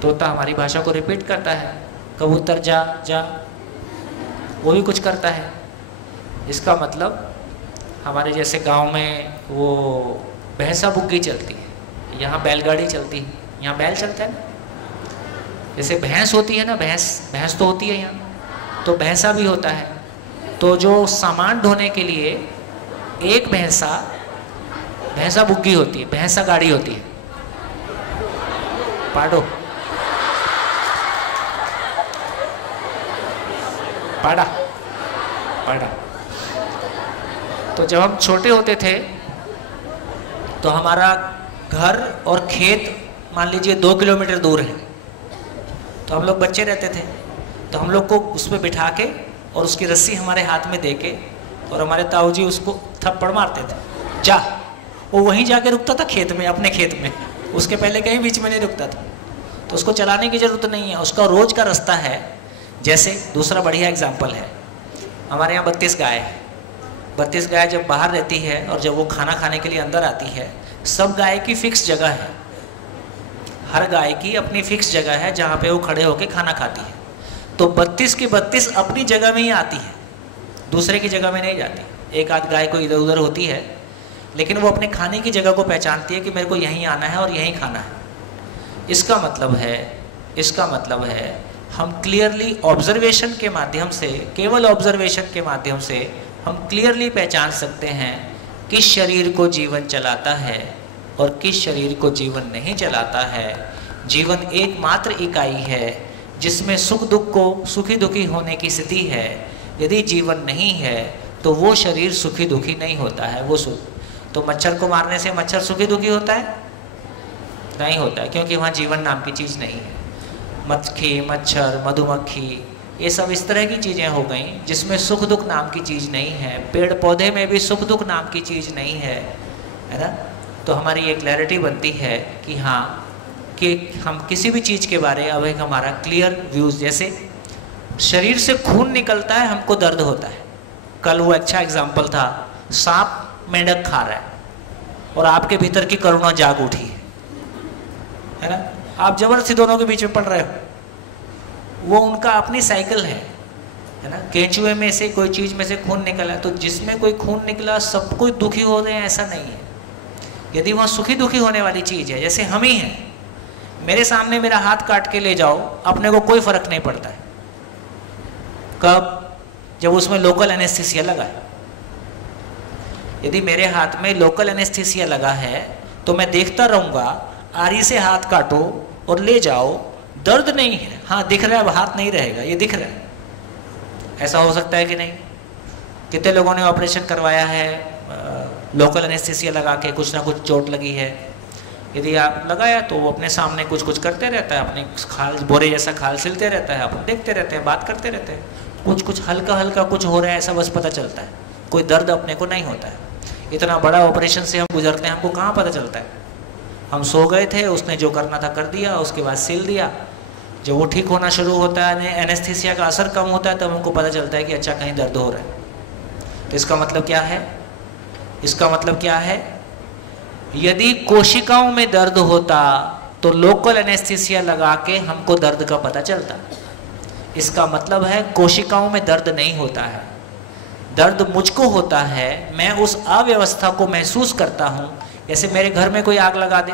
तोता हमारी भाषा को रिपीट करता है। कबूतर जा जा, वो भी कुछ करता है। इसका मतलब हमारे जैसे गांव में वो भैंसा बुग्गी चलती है, यहाँ बैलगाड़ी चलती है, यहाँ बैल चलता है ना। जैसे भैंस होती है ना, भैंस तो होती है यहाँ, तो भैंसा भी होता है। तो जो सामान ढोने के लिए एक भैंसा बुग्गी होती है, भैंसा गाड़ी होती है। पाड़ो पाड़ा पाड़ा। तो जब हम छोटे होते थे तो हमारा घर और खेत मान लीजिए 2 किलोमीटर दूर है, तो हम लोग बच्चे रहते थे, तो हम लोग को उस पर बिठा के और उसकी रस्सी हमारे हाथ में दे के, और हमारे ताऊजी उसको थप्पड़ मारते थे, जा। वो वहीं जाके रुकता था खेत में, अपने खेत में, उसके पहले कहीं बीच में नहीं रुकता था। तो उसको चलाने की ज़रूरत नहीं है, उसका रोज का रास्ता है। जैसे दूसरा बढ़िया एग्जाम्पल है, हमारे यहाँ 32 गाय है। 32 गाय जब बाहर रहती है और जब वो खाना खाने के लिए अंदर आती है, सब गाय की फिक्स जगह है, हर गाय की अपनी फिक्स जगह है जहाँ पे वो खड़े होके खाना खाती है। तो 32 की 32 अपनी जगह में ही आती है, दूसरे की जगह में नहीं जाती। एक आध गाय को इधर उधर होती है, लेकिन वो अपने खाने की जगह को पहचानती है कि मेरे को यहीं आना है और यहीं खाना है। इसका मतलब है हम क्लियरली ऑब्जर्वेशन के माध्यम से, केवल ऑब्जर्वेशन के माध्यम से हम क्लियरली पहचान सकते हैं किस शरीर को जीवन चलाता है और किस शरीर को जीवन नहीं चलाता है। जीवन एकमात्र इकाई है जिसमें सुख दुख को सुखी दुखी होने की स्थिति है। यदि जीवन नहीं है तो वो शरीर सुखी दुखी नहीं होता है। वो तो मच्छर को मारने से मच्छर सुखी दुखी होता है? नहीं होता है, क्योंकि वहाँ जीवन नाम की चीज़ नहीं है। मक्खी, मच्छर, मधुमक्खी, ये सब इस तरह की चीज़ें हो गई जिसमें सुख दुख नाम की चीज़ नहीं है। पेड़ पौधे में भी सुख दुख नाम की चीज़ नहीं है, है ना। तो हमारी ये क्लैरिटी बनती है कि हाँ, कि हम किसी भी चीज़ के बारे अब एक हमारा क्लियर व्यूज़, जैसे शरीर से खून निकलता है, हमको दर्द होता है। कल वो अच्छा एग्जाम्पल था, सांप मेंढक खा रहा है और आपके भीतर की करुणा जाग उठी है ना। आप जबरदस्ती दोनों के बीच में पड़ रहे हो, वो उनका अपनी साइकिल है ना। केंचुए में से कोई चीज़ में से खून निकला, तो जिसमें कोई खून निकला सब कोई दुखी हो रहे हैं, ऐसा नहीं है। यदि वहाँ सुखी दुखी होने वाली चीज़ है, जैसे हम ही हैं, मेरे सामने मेरा हाथ काट के ले जाओ, अपने को कोई फर्क नहीं पड़ता है। कब? जब उसमें लोकल एनेस्थीसिया लगा है। यदि मेरे हाथ में लोकल एनेस्थीसिया लगा है तो मैं देखता रहूँगा, आरी से हाथ काटो और ले जाओ, दर्द नहीं है, हाँ दिख रहा है, अब हाथ नहीं रहेगा, ये दिख रहा है। ऐसा हो सकता है कि नहीं? कितने लोगों ने ऑपरेशन करवाया है लोकल एनेस्थीसिया लगा के, कुछ ना कुछ चोट लगी है। यदि आप लगाया तो वो अपने सामने कुछ कुछ करते रहता है, अपने खाल बोरे जैसा खाल सिलते रहता है, अपन देखते रहते हैं, बात करते रहते हैं। कुछ हल्का हल्का कुछ हो रहा है ऐसा बस पता चलता है, कोई दर्द अपने को नहीं होता है। इतना बड़ा ऑपरेशन से हम गुजरते हैं, हमको कहाँ पता चलता है? हम सो गए थे, उसने जो करना था कर दिया, उसके बाद सिल दिया, जब वो ठीक होना शुरू होता है, एनेस्थीसिया का असर कम होता है, तब हमको पता चलता है कि अच्छा कहीं दर्द हो रहा है। तो इसका मतलब क्या है? इसका मतलब क्या है? यदि कोशिकाओं में दर्द होता तो लोकल एनेस्थीसिया लगा के हमको दर्द का पता चलता। इसका मतलब है कोशिकाओं में दर्द नहीं होता है, दर्द मुझको होता है। मैं उस अव्यवस्था को महसूस करता हूँ। जैसे मेरे घर में कोई आग लगा दे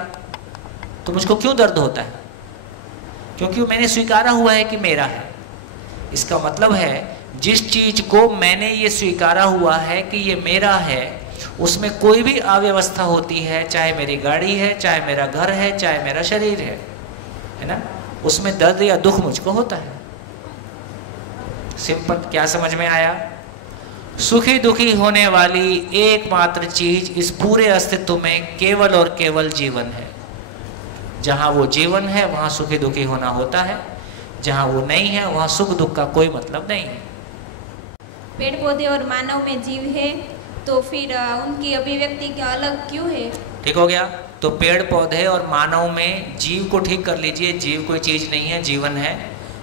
तो मुझको क्यों दर्द होता है? क्योंकि मैंने स्वीकारा हुआ है कि मेरा है। इसका मतलब है जिस चीज को मैंने ये स्वीकारा हुआ है कि ये मेरा है, उसमें कोई भी अव्यवस्था होती है, चाहे मेरी गाड़ी है, चाहे मेरा घर है, चाहे मेरा शरीर है ना, उसमें दर्द या दुख मुझको होता है। सिंपल, क्या समझ में आया? सुखी दुखी होने वाली एकमात्र चीज इस पूरे अस्तित्व में केवल और केवल जीवन है। जहां वो जीवन है वहां सुखी दुखी होना होता है, जहां वो नहीं है वहां सुख दुख का कोई मतलब नहीं है। पेड़ पौधे और मानव में जीव है, तो फिर उनकी अभिव्यक्ति क्या अलग क्यों है? ठीक हो गया। तो पेड़ पौधे और मानव में जीव को ठीक कर लीजिए। जीव कोई चीज नहीं है, जीवन है।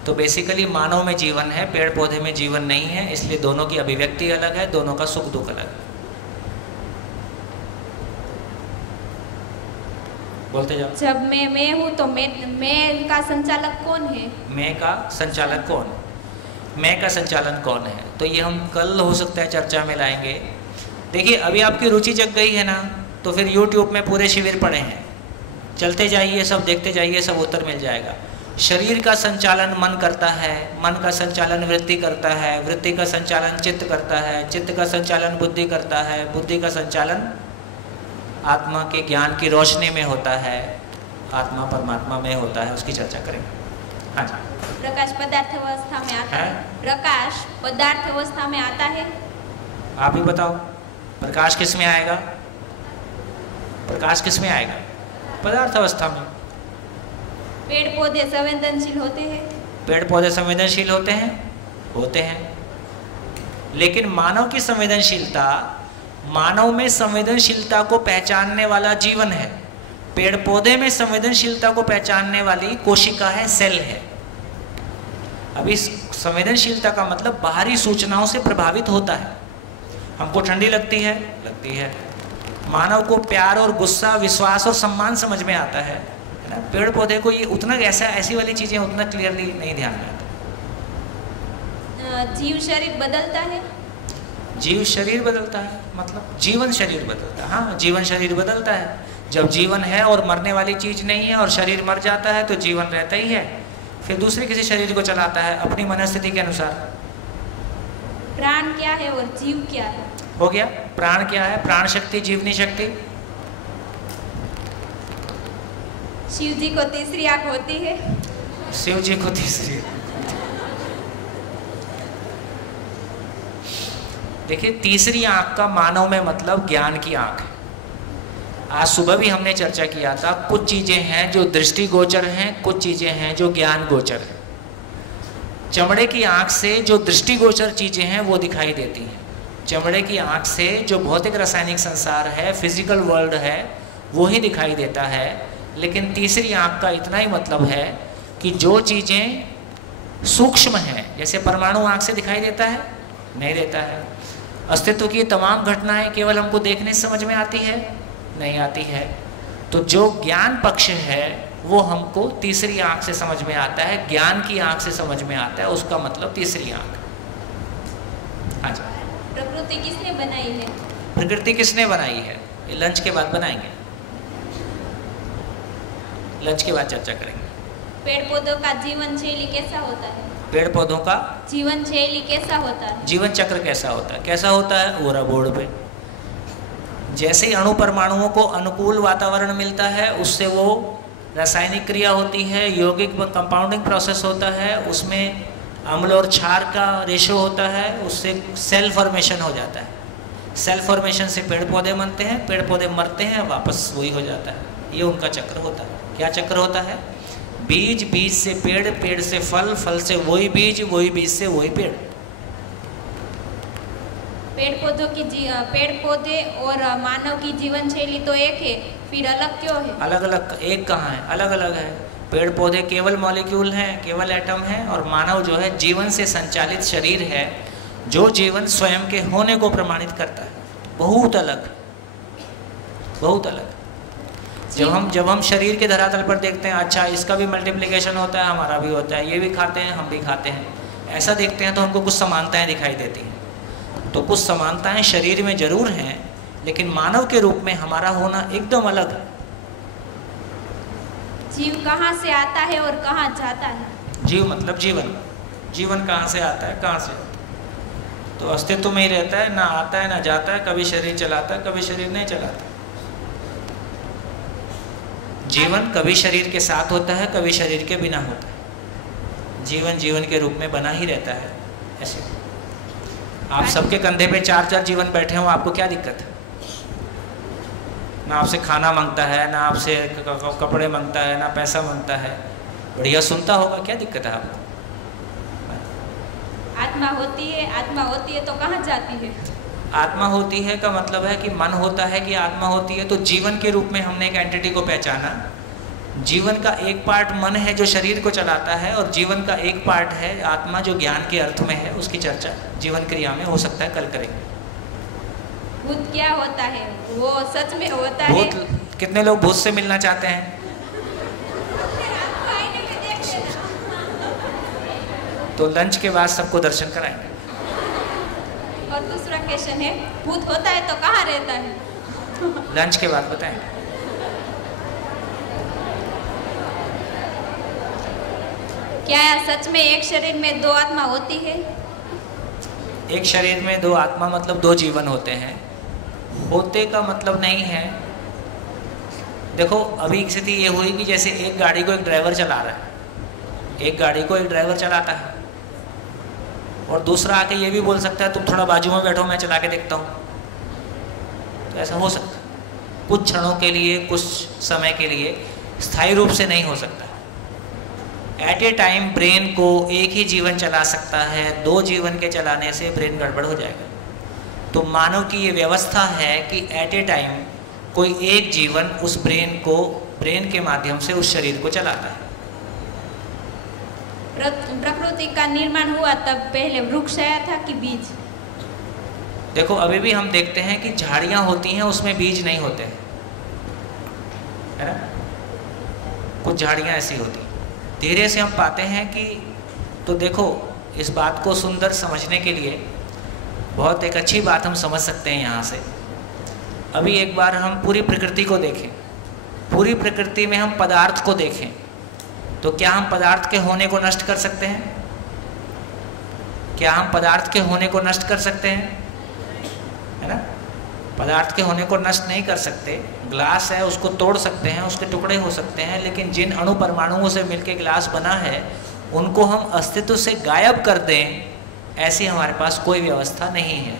तो बेसिकली मानव में जीवन है, पेड़ पौधे में जीवन नहीं है, इसलिए दोनों की अभिव्यक्ति अलग है, दोनों का सुख दुख अलग है। बोलते जाओ। जब मैं हूँ तो मैं का संचालक कौन है? मैं का संचालक कौन? मैं का संचालन कौन है? तो ये हम कल हो सकता है चर्चा में लाएंगे। देखिए अभी आपकी रुचि जग गई है ना, तो फिर YouTube में पूरे शिविर पड़े हैं, चलते जाइए, सब देखते जाइए, सब उत्तर मिल जाएगा। शरीर का संचालन मन करता है, मन का संचालन वृत्ति करता है, वृत्ति का संचालन चित्त करता है, चित्त का संचालन बुद्धि करता है, बुद्धि का संचालन आत्मा के ज्ञान की रोशनी में होता है, आत्मा परमात्मा में होता है। उसकी चर्चा करेंगे। हाँ जी। प्रकाश पदार्थ अवस्था में आता है? प्रकाश पदार्थ अवस्था में आता है? आप ही बताओ, प्रकाश किस में आएगा? प्रकाश किस में आएगा? पदार्थ अवस्था में। पेड़ पौधे संवेदनशील होते हैं? पेड़ पौधे संवेदनशील होते हैं, होते हैं। लेकिन मानव की संवेदनशीलता, मानव में संवेदनशीलता को पहचानने वाला जीवन है। पेड़ पौधे में संवेदनशीलता को पहचानने वाली कोशिका है, सेल है। अभी संवेदनशीलता का मतलब बाहरी सूचनाओं से प्रभावित होता है। हमको ठंडी लगती है, लगती है। मानव को प्यार और गुस्सा, विश्वास और सम्मान समझ में आता है ना। पेड़ पौधे को ये उतना ऐसी वाली चीजें उतना क्लियरली नहीं ध्यान में आता। जीव शरीर बदलता है? जीव शरीर बदलता है मतलब जीवन शरीर बदलता है। हाँ, जीवन शरीर बदलता है। जब जीवन है और मरने वाली चीज नहीं है और शरीर मर जाता है तो जीवन रहता ही है, फिर दूसरे किसी शरीर को चलाता है अपनी मनस्थिति के अनुसार। प्राण क्या है और जीव क्या है? हो गया। प्राण क्या है? प्राण शक्ति, जीवनी शक्ति। शिव जी को तीसरी आंख होती है? शिव जी को तीसरी, देखिए तीसरी आंख का मानव में मतलब ज्ञान की आंख है। आज सुबह भी हमने चर्चा किया था, कुछ चीजें हैं जो दृष्टि गोचर हैं, कुछ चीजें हैं जो ज्ञान गोचर है। चमड़े की आंख से जो दृष्टि गोचर चीजें हैं वो दिखाई देती हैं। चमड़े की आंख से जो भौतिक रासायनिक संसार है, फिजिकल वर्ल्ड है, वो ही दिखाई देता है। लेकिन तीसरी आंख का इतना ही मतलब है कि जो चीजें सूक्ष्म हैं, जैसे परमाणु आंख से दिखाई देता है? नहीं देता है। अस्तित्व की तमाम घटनाएं केवल हमको देखने से समझ में आती है? नहीं आती है। तो जो ज्ञान पक्ष है वो हमको तीसरी आंख से समझ में आता है, ज्ञान की आंख से समझ में आता है, उसका मतलब तीसरी आंख। हाँ जी। प्रकृति किसने बनाई है? प्रकृति किसने बनाई है? ये लंच के बाद बनाएंगे, लंच के बाद चर्चा करेंगे। पेड़ पौधों का जीवन शैली कैसा होता है? पेड़ पौधों का जीवन शैली कैसा होता है? जीवन चक्र कैसा होता है? कैसा होता है? ओरा बोर्ड पे जैसे ही अणु परमाणुओं को अनुकूल वातावरण मिलता है, उससे वो रासायनिक क्रिया होती है, यौगिक कंपाउंडिंग प्रोसेस होता है, उसमें अम्ल और क्षार का रेशो होता है, उससे सेल फॉर्मेशन हो जाता है। सेल फॉर्मेशन से पेड़ पौधे बनते हैं, पेड़ पौधे मरते हैं, वापस वही हो जाता है। ये उनका चक्र होता है। क्या चक्र होता है? बीज, बीज से पेड़, पेड़ से फल, फल से वही बीज, वही बीज से वही पेड़। पेड़ पौधे और मानव की जीवन शैली तो एक है, फिर अलग क्यों है? अलग अलग एक कहाँ है? अलग अलग है। पेड़ पौधे केवल मॉलिक्यूल हैं, केवल एटम हैं, और मानव जो है जीवन से संचालित शरीर है, जो जीवन स्वयं के होने को प्रमाणित करता है। बहुत अलग, बहुत अलग। जब हम शरीर के धरातल पर देखते हैं, अच्छा इसका भी मल्टीप्लिकेशन होता है, हमारा भी होता है, ये भी खाते हैं, हम भी खाते हैं, ऐसा देखते हैं तो हमको कुछ समानताएं दिखाई देती हैं। तो कुछ समानताएं शरीर में जरूर हैं, लेकिन मानव के रूप में हमारा होना एकदम अलग है। जीव कहाँ से आता है और कहाँ जाता है? जीव मतलब जीवन। जीवन कहाँ से आता है, कहाँ से आता है? तो अस्तित्व में ही रहता है, ना आता है ना जाता है, कभी शरीर चलाता है, कभी शरीर नहीं चलाता। जीवन कभी शरीर के साथ होता है, कभी शरीर के बिना होता है। जीवन जीवन के रूप में बना ही रहता है। ऐसे आप सबके कंधे पे 4-4 जीवन बैठे हो, आपको क्या दिक्कत है? ना आपसे खाना मांगता है, ना आपसे कपड़े मांगता है, ना पैसा मांगता है, बढ़िया सुनता होगा, क्या दिक्कत है आपको? आत्मा होती है तो कहाँ जाती है? आत्मा होती है का मतलब है कि मन होता है कि आत्मा होती है। तो जीवन के रूप में हमने एक एंटिटी को पहचाना। जीवन का एक पार्ट मन है जो शरीर को चलाता है, और जीवन का एक पार्ट है आत्मा जो ज्ञान के अर्थ में है। उसकी चर्चा जीवन क्रिया में हो सकता है कल करेंगे। भूत क्या होता है, वो सच में होता है? भूत, कितने लोग भूत से मिलना चाहते हैं? तो लंच के बाद सबको दर्शन कराएंगे। और दूसरा क्वेश्चन है, भूत होता है तो कहाँ रहता है? लंच के बाद बताएंगे। क्या सच में एक शरीर में 2 आत्मा होती है? एक शरीर में 2 आत्मा मतलब 2 जीवन होते हैं। होते का मतलब नहीं है, देखो अभी स्थिति ये हुई कि जैसे एक गाड़ी को एक ड्राइवर चला रहा है, एक गाड़ी को एक ड्राइवर चलाता है, और दूसरा आके ये भी बोल सकता है तुम थोड़ा बाजू में बैठो, मैं चला के देखता हूँ। तो ऐसा हो सकता है कुछ क्षणों के लिए, कुछ समय के लिए, स्थायी रूप से नहीं हो सकता। एट ए टाइम ब्रेन को एक ही जीवन चला सकता है, 2 जीवन के चलाने से ब्रेन गड़बड़ हो जाएगा। तो मानव की ये व्यवस्था है कि एट ए टाइम कोई एक जीवन उस ब्रेन के माध्यम से उस शरीर को चलाता है। प्रकृति का निर्माण हुआ तब पहले वृक्ष आया था कि बीज? देखो अभी भी हम देखते हैं कि झाड़ियां होती हैं, उसमें बीज नहीं होते हैं, है ना? कुछ झाड़ियां ऐसी होती हैं। धीरे से हम पाते हैं कि, तो देखो इस बात को सुंदर समझने के लिए बहुत एक अच्छी बात हम समझ सकते हैं यहाँ से। अभी एक बार हम पूरी प्रकृति को देखें, पूरी प्रकृति में हम पदार्थ को देखें, तो क्या हम पदार्थ के होने को नष्ट कर सकते हैं? क्या हम पदार्थ के होने को नष्ट कर सकते हैं? है ना? पदार्थ के होने को नष्ट नहीं कर सकते। ग्लास है, उसको तोड़ सकते हैं, उसके टुकड़े हो सकते हैं, लेकिन जिन अणु परमाणुओं से मिलकर ग्लास बना है उनको हम अस्तित्व से गायब कर दें, ऐसी हमारे पास कोई व्यवस्था नहीं है।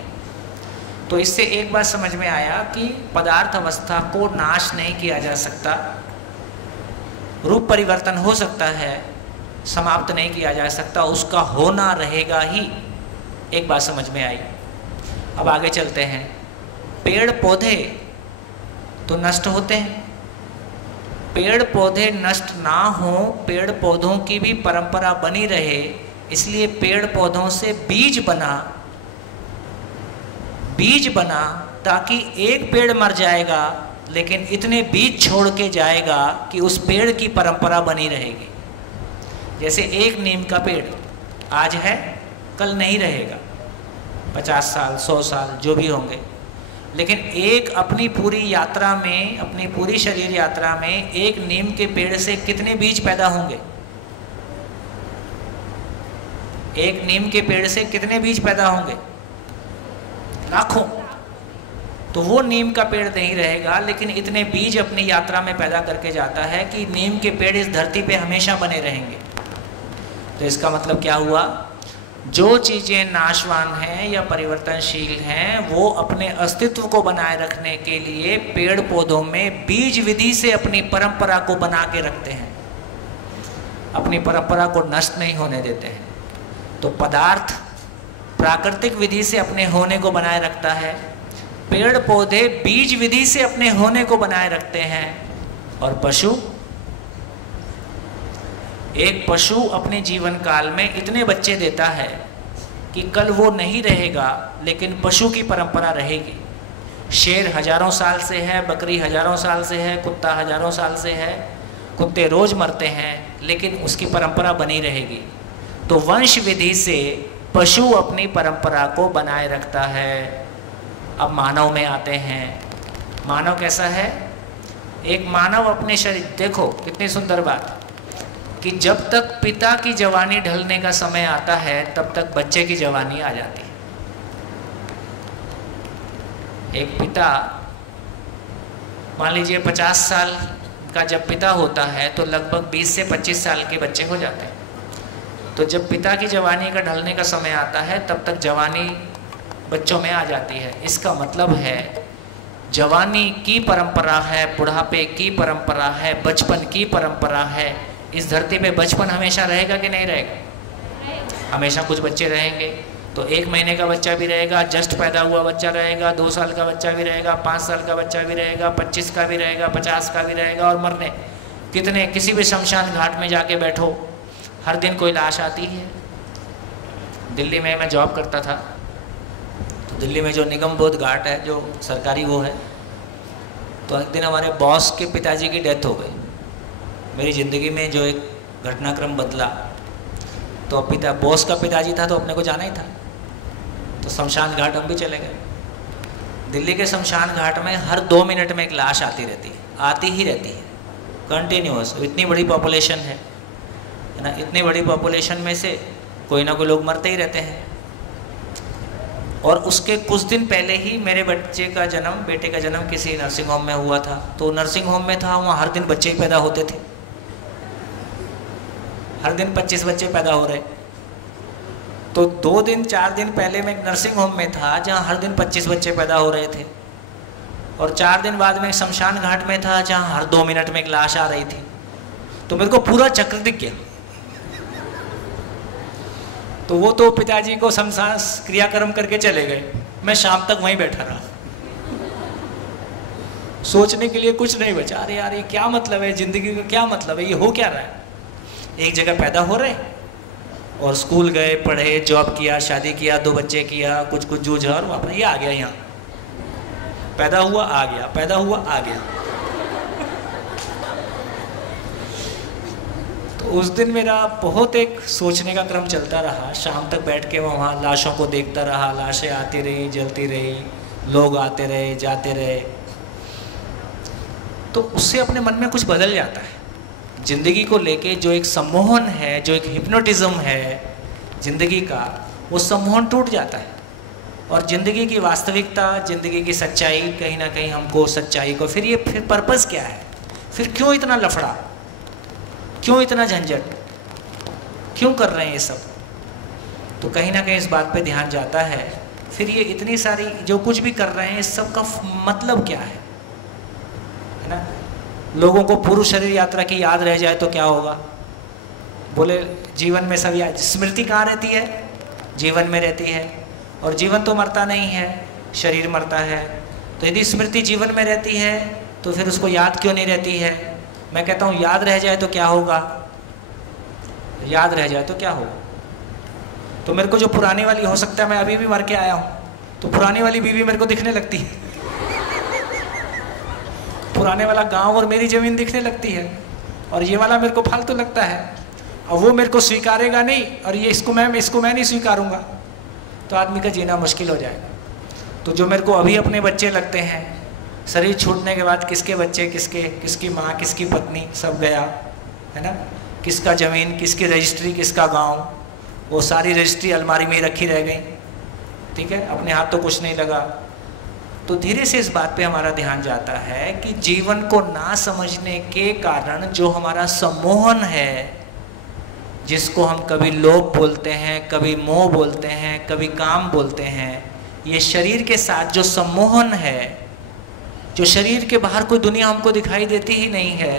तो इससे एक बात समझ में आया कि पदार्थ अवस्था को नाश नहीं किया जा सकता, रूप परिवर्तन हो सकता है, समाप्त नहीं किया जा सकता, उसका होना रहेगा ही। एक बात समझ में आई। अब आगे चलते हैं। पेड़ पौधे तो नष्ट होते हैं, पेड़ पौधे नष्ट ना हो, पेड़ पौधों की भी परंपरा बनी रहे, इसलिए पेड़ पौधों से बीज बना ताकि एक पेड़ मर जाएगा लेकिन इतने बीज छोड़ के जाएगा कि उस पेड़ की परंपरा बनी रहेगी। जैसे एक नीम का पेड़ आज है, कल नहीं रहेगा, 50 साल 100 साल जो भी होंगे, लेकिन एक अपनी पूरी यात्रा में, अपनी पूरी शरीर यात्रा में एक नीम के पेड़ से कितने बीज पैदा होंगे? एक नीम के पेड़ से कितने बीज पैदा होंगे? लाखों। तो वो नीम का पेड़ नहीं रहेगा, लेकिन इतने बीज अपनी यात्रा में पैदा करके जाता है कि नीम के पेड़ इस धरती पे हमेशा बने रहेंगे। तो इसका मतलब क्या हुआ? जो चीज़ें नाशवान हैं या परिवर्तनशील हैं, वो अपने अस्तित्व को बनाए रखने के लिए पेड़ पौधों में बीज विधि से अपनी परंपरा को बना के रखते हैं, अपनी परंपरा को नष्ट नहीं होने देते हैं। तो पदार्थ प्राकृतिक विधि से अपने होने को बनाए रखता है, पेड़ पौधे बीज विधि से अपने होने को बनाए रखते हैं, और पशु एक पशु अपने जीवन काल में इतने बच्चे देता है कि कल वो नहीं रहेगा, लेकिन पशु की परंपरा रहेगी। शेर हजारों साल से है, बकरी हजारों साल से है, कुत्ता हजारों साल से है, कुत्ते रोज मरते हैं, लेकिन उसकी परंपरा बनी रहेगी। तो वंश विधि से पशु अपनी परंपरा को बनाए रखता है। अब मानव में आते हैं। मानव कैसा है? एक मानव अपने शरीर, देखो कितनी सुंदर बात, कि जब तक पिता की जवानी ढलने का समय आता है तब तक बच्चे की जवानी आ जाती है। एक पिता, मान लीजिए 50 साल का जब पिता होता है तो लगभग 20 से 25 साल के बच्चे हो जाते हैं। तो जब पिता की जवानी का ढलने का समय आता है तब तक जवानी बच्चों में आ जाती है। इसका मतलब है जवानी की परंपरा है, बुढ़ापे की परंपरा है, बचपन की परंपरा है। इस धरती पे बचपन हमेशा रहेगा कि नहीं रहेगा? हमेशा कुछ बच्चे रहेंगे। तो 1 महीने का बच्चा भी रहेगा, जस्ट पैदा हुआ बच्चा रहेगा, 2 साल का बच्चा भी रहेगा, 5 साल का बच्चा भी रहेगा, 25 का भी रहेगा, 50 का भी रहेगा, और मरने कितने, किसी भी शमशान घाट में जाके बैठो, हर दिन कोई लाश आती है। दिल्ली में मैं जॉब करता था, तो दिल्ली में जो निगम बोध घाट है, जो सरकारी वो है, तो एक दिन हमारे बॉस के पिताजी की डेथ हो गई। मेरी ज़िंदगी में जो एक घटनाक्रम बदला, तो पिता, बॉस का पिताजी था तो अपने को जाना ही था, तो शमशान घाट हम भी चले गए। दिल्ली के शमशान घाट में हर 2 मिनट में एक लाश आती रहती है, आती ही रहती है, कंटिन्यूअस। इतनी बड़ी पॉपुलेशन है ना, इतनी बड़ी पॉपुलेशन में से कोई ना कोई लोग मरते ही रहते हैं। और उसके कुछ दिन पहले ही मेरे बेटे का जन्म किसी नर्सिंग होम में हुआ था। तो नर्सिंग होम में था, वहाँ हर दिन बच्चे ही पैदा होते थे, हर दिन 25 बच्चे पैदा हो रहे। तो 2 दिन 4 दिन पहले मैं एक नर्सिंग होम में था जहाँ हर दिन 25 बच्चे पैदा हो रहे थे, और 4 दिन बाद में शमशान घाट में था जहाँ हर 2 मिनट में एक लाश आ रही थी। तो मेरे को पूरा चक्र दिख गया। तो वो तो पिताजी को शमशान क्रियाक्रम करके चले गए, मैं शाम तक वहीं बैठा रहा, सोचने के लिए कुछ नहीं बचा। अरे यार, ये क्या मतलब है ज़िंदगी का, क्या मतलब है, ये हो क्या रहा है? एक जगह पैदा हो रहे और स्कूल गए, पढ़े, जॉब किया, शादी किया, 2 बच्चे किया, कुछ जूझा, और वापस ये आ गया यहाँ, पैदा हुआ आ गया, पैदा हुआ आ गया। तो उस दिन मेरा बहुत एक सोचने का क्रम चलता रहा। शाम तक बैठ के वहाँ लाशों को देखता रहा, लाशें आती रही, जलती रही, लोग आते रहे, जाते रहे। तो उससे अपने मन में कुछ बदल जाता है। जिंदगी को लेके जो एक सम्मोहन है, जो एक हिप्नोटिज्म है जिंदगी का, वो सम्मोहन टूट जाता है। और ज़िंदगी की वास्तविकता, ज़िंदगी की सच्चाई, कहीं ना कहीं हमको सच्चाई को, फिर पर्पस क्या है, फिर क्यों इतना लफड़ा, क्यों इतना झंझट, क्यों कर रहे हैं ये सब? तो कहीं ना कहीं इस बात पे ध्यान जाता है। फिर ये इतनी सारी जो कुछ भी कर रहे हैं, इस सब का मतलब क्या है ना? लोगों को पूर्व शरीर यात्रा की याद रह जाए तो क्या होगा? बोले जीवन में सब याद, स्मृति कहाँ रहती है? जीवन में रहती है। और जीवन तो मरता नहीं है, शरीर मरता है। तो यदि स्मृति जीवन में रहती है तो फिर उसको याद क्यों नहीं रहती है? मैं कहता हूँ याद रह जाए तो क्या होगा? याद रह जाए तो क्या होगा? तो मेरे को जो पुरानी वाली, हो सकता है मैं अभी भी मर के आया हूँ, तो पुरानी वाली बीवी मेरे को दिखने लगती है, पुराने वाला गांव और मेरी ज़मीन दिखने लगती है, और ये वाला मेरे को फालतू लगता है, और वो मेरे को स्वीकारेगा नहीं, और ये इसको मैं नहीं स्वीकारूंगा, तो आदमी का जीना मुश्किल हो जाएगा। तो जो मेरे को अभी अपने बच्चे लगते हैं, शरीर छूटने के बाद किसके बच्चे, किसकी माँ, किसकी पत्नी, सब गया है ना। किसका ज़मीन, किसकी रजिस्ट्री, किसका गांव, वो सारी रजिस्ट्री अलमारी में ही रखी रह गई। ठीक है, अपने हाथ तो कुछ नहीं लगा। तो धीरे से इस बात पे हमारा ध्यान जाता है कि जीवन को ना समझने के कारण जो हमारा सम्मोहन है, जिसको हम कभी लोभ बोलते हैं, कभी मोह बोलते हैं, कभी काम बोलते हैं, ये शरीर के साथ जो सम्मोहन है, जो शरीर के बाहर कोई दुनिया हमको दिखाई देती ही नहीं है,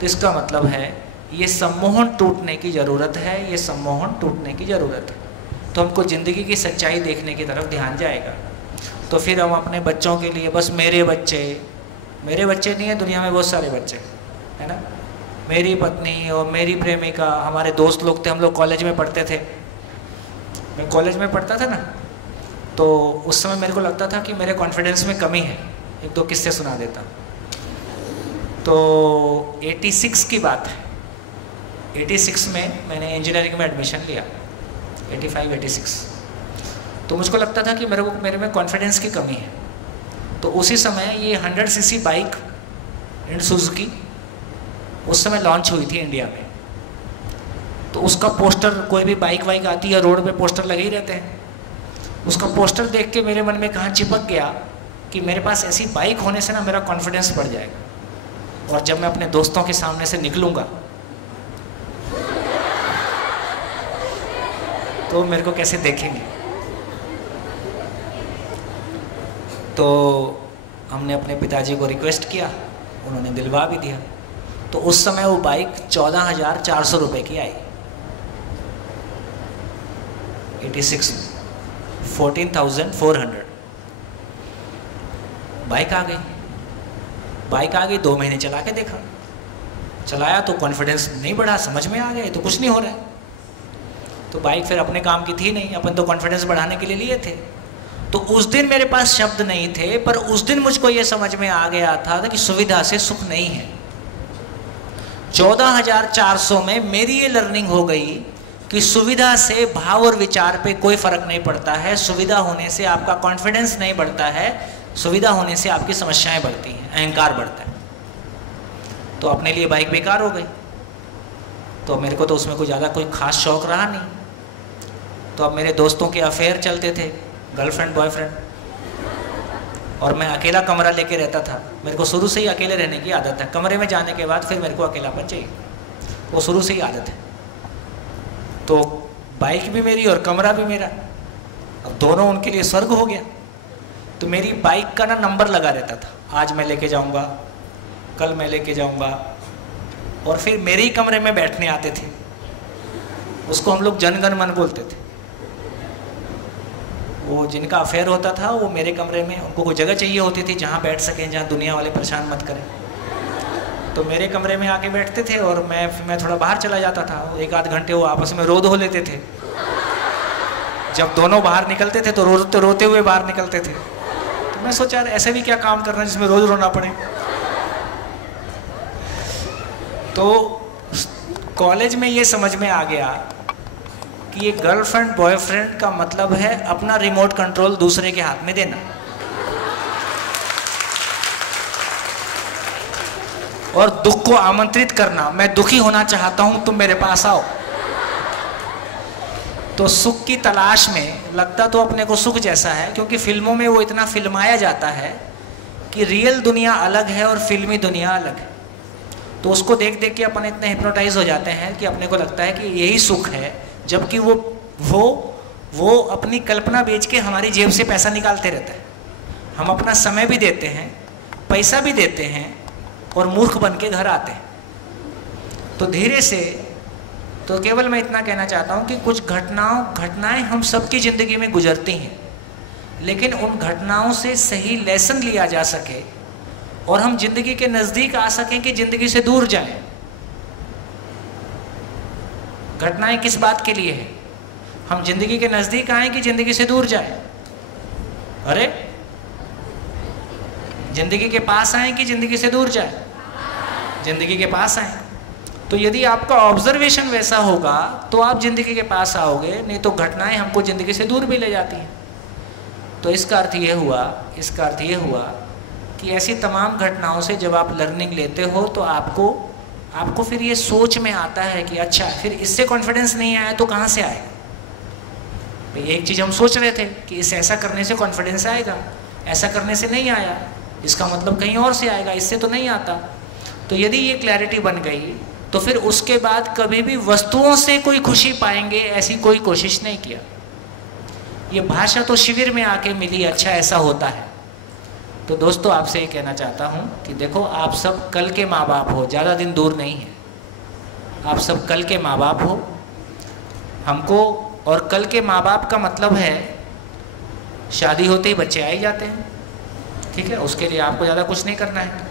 तो इसका मतलब है ये सम्मोहन टूटने की ज़रूरत है, ये सम्मोहन टूटने की ज़रूरत है। तो हमको ज़िंदगी की सच्चाई देखने की तरफ ध्यान जाएगा। तो फिर हम अपने बच्चों के लिए बस मेरे बच्चे नहीं है, दुनिया में बहुत सारे बच्चे है ना, मेरी पत्नी और मेरी प्रेमिका, हमारे दोस्त लोग थे, हम लोग कॉलेज में पढ़ते थे, मैं कॉलेज में पढ़ता था ना, तो उस समय मेरे को लगता था कि मेरे कॉन्फिडेंस में कमी है। एक दो किस्से सुना देता। तो 86 की बात है, 86 में मैंने इंजीनियरिंग में एडमिशन लिया, 85-86। तो मुझको लगता था कि मेरे में कॉन्फिडेंस की कमी है। तो उसी समय ये 100 सीसी बाइक इन सुजुकी उस समय लॉन्च हुई थी इंडिया में। तो उसका पोस्टर, कोई भी बाइक वाइक आती है रोड पे पोस्टर लगे ही रहते हैं, उसका पोस्टर देख के मेरे मन में कहाँ चिपक गया कि मेरे पास ऐसी बाइक होने से ना मेरा कॉन्फिडेंस बढ़ जाएगा, और जब मैं अपने दोस्तों के सामने से निकलूँगा तो मेरे को कैसे देखेंगे। तो हमने अपने पिताजी को रिक्वेस्ट किया, उन्होंने दिलवा भी दिया। तो उस समय वो बाइक 14,400 रुपये की आई, 86 में 14,400 बाइक आ गई। 2 महीने चला के देखा, चलाया तो कॉन्फिडेंस नहीं बढ़ा, समझ में आ गया तो कुछ नहीं हो रहा है। तो बाइक फिर अपने काम की थी नहीं, अपन तो कॉन्फिडेंस बढ़ाने के लिए लिए थे। तो उस दिन मेरे पास शब्द नहीं थे, पर उस दिन मुझको ये समझ में आ गया था कि सुविधा से सुख नहीं है। 14,400 में मेरी ये लर्निंग हो गई कि सुविधा से भाव और विचार पे कोई फर्क नहीं पड़ता है। सुविधा होने से आपका कॉन्फिडेंस नहीं बढ़ता है, सुविधा होने से आपकी समस्याएं बढ़ती हैं, अहंकार बढ़ता है। तो अपने लिए बाइक बेकार हो गई। तो मेरे को तो उसमें कोई ज़्यादा कोई खास शौक रहा नहीं। तो अब मेरे दोस्तों के अफेयर चलते थे, गर्लफ्रेंड बॉयफ्रेंड, और मैं अकेला कमरा लेके रहता था। मेरे को शुरू से ही अकेले रहने की आदत है। कमरे में जाने के बाद फिर मेरे को अकेलापन चाहिए, वो शुरू से ही आदत है। तो बाइक भी मेरी और कमरा भी मेरा, अब दोनों उनके लिए स्वर्ग हो गया। तो मेरी बाइक का ना नंबर लगा रहता था, आज मैं लेके जाऊंगा, कल मैं लेके जाऊंगा, और फिर मेरे ही कमरे में बैठने आते थे। उसको हम लोग जनगण मन बोलते थे। वो जिनका अफेयर होता था वो मेरे कमरे में, उनको कोई जगह चाहिए होती थी जहाँ बैठ सकें, जहाँ दुनिया वाले परेशान मत करें। तो मेरे कमरे में आके बैठते थे और मैं थोड़ा बाहर चला जाता था। 1-8 घंटे वो आपस में रो धो लेते थे। जब दोनों बाहर निकलते थे तो रोते हुए बाहर निकलते थे। तो मैं सोचा यार ऐसे भी क्या काम करना है जिसमें रोज रोना पड़े। तो कॉलेज में ये समझ में आ गया कि ये गर्लफ्रेंड बॉयफ्रेंड का मतलब है अपना रिमोट कंट्रोल दूसरे के हाथ में देना, और दुख को आमंत्रित करना। मैं दुखी होना चाहता हूं, तुम मेरे पास आओ। तो सुख की तलाश में लगता तो अपने को सुख जैसा है, क्योंकि फिल्मों में वो इतना फिल्माया जाता है कि रियल दुनिया अलग है और फिल्मी दुनिया अलग है। तो उसको देख देख के अपन इतने हिप्नोटाइज हो जाते हैं कि अपने को लगता है कि यही सुख है, जबकि वो अपनी कल्पना बेच के हमारी जेब से पैसा निकालते रहता है। हम अपना समय भी देते हैं, पैसा भी देते हैं, और मूर्ख बन के घर आते हैं। तो धीरे से, तो केवल मैं इतना कहना चाहता हूँ कि कुछ घटनाएं हम सबकी ज़िंदगी में गुजरती हैं, लेकिन उन घटनाओं से सही लेसन लिया जा सके और हम जिंदगी के नज़दीक आ सकें कि जिंदगी से दूर जाएं। घटनाएं किस बात के लिए है? हम जिंदगी के नज़दीक आएं कि जिंदगी से दूर जाएं? अरे जिंदगी के पास आएं कि जिंदगी से दूर जाएं? जिंदगी के पास आएं। तो यदि आपका ऑब्जर्वेशन वैसा होगा तो आप जिंदगी के पास आओगे, नहीं तो घटनाएं हमको जिंदगी से दूर भी ले जाती हैं। तो इसका अर्थ ये हुआ कि ऐसी तमाम घटनाओं से जब आप लर्निंग लेते हो तो आपको फिर ये सोच में आता है कि अच्छा, फिर इससे कॉन्फिडेंस नहीं आया तो कहाँ से आएगा। एक चीज़ हम सोच रहे थे कि इस ऐसा करने से कॉन्फिडेंस आएगा, ऐसा करने से नहीं आया, इसका मतलब कहीं और से आएगा, इससे तो नहीं आता। तो यदि ये क्लैरिटी बन गई तो फिर उसके बाद कभी भी वस्तुओं से कोई खुशी पाएंगे ऐसी कोई कोशिश नहीं किया। ये भाषा तो शिविर में आके मिली, अच्छा ऐसा होता है। तो दोस्तों आपसे ये कहना चाहता हूँ कि देखो, आप सब कल के माँ बाप हो, ज़्यादा दिन दूर नहीं है। आप सब कल के माँ बाप हो हमको, और कल के माँ बाप का मतलब है शादी होते ही बच्चे आ ही जाते हैं, ठीक है, उसके लिए आपको ज़्यादा कुछ नहीं करना है।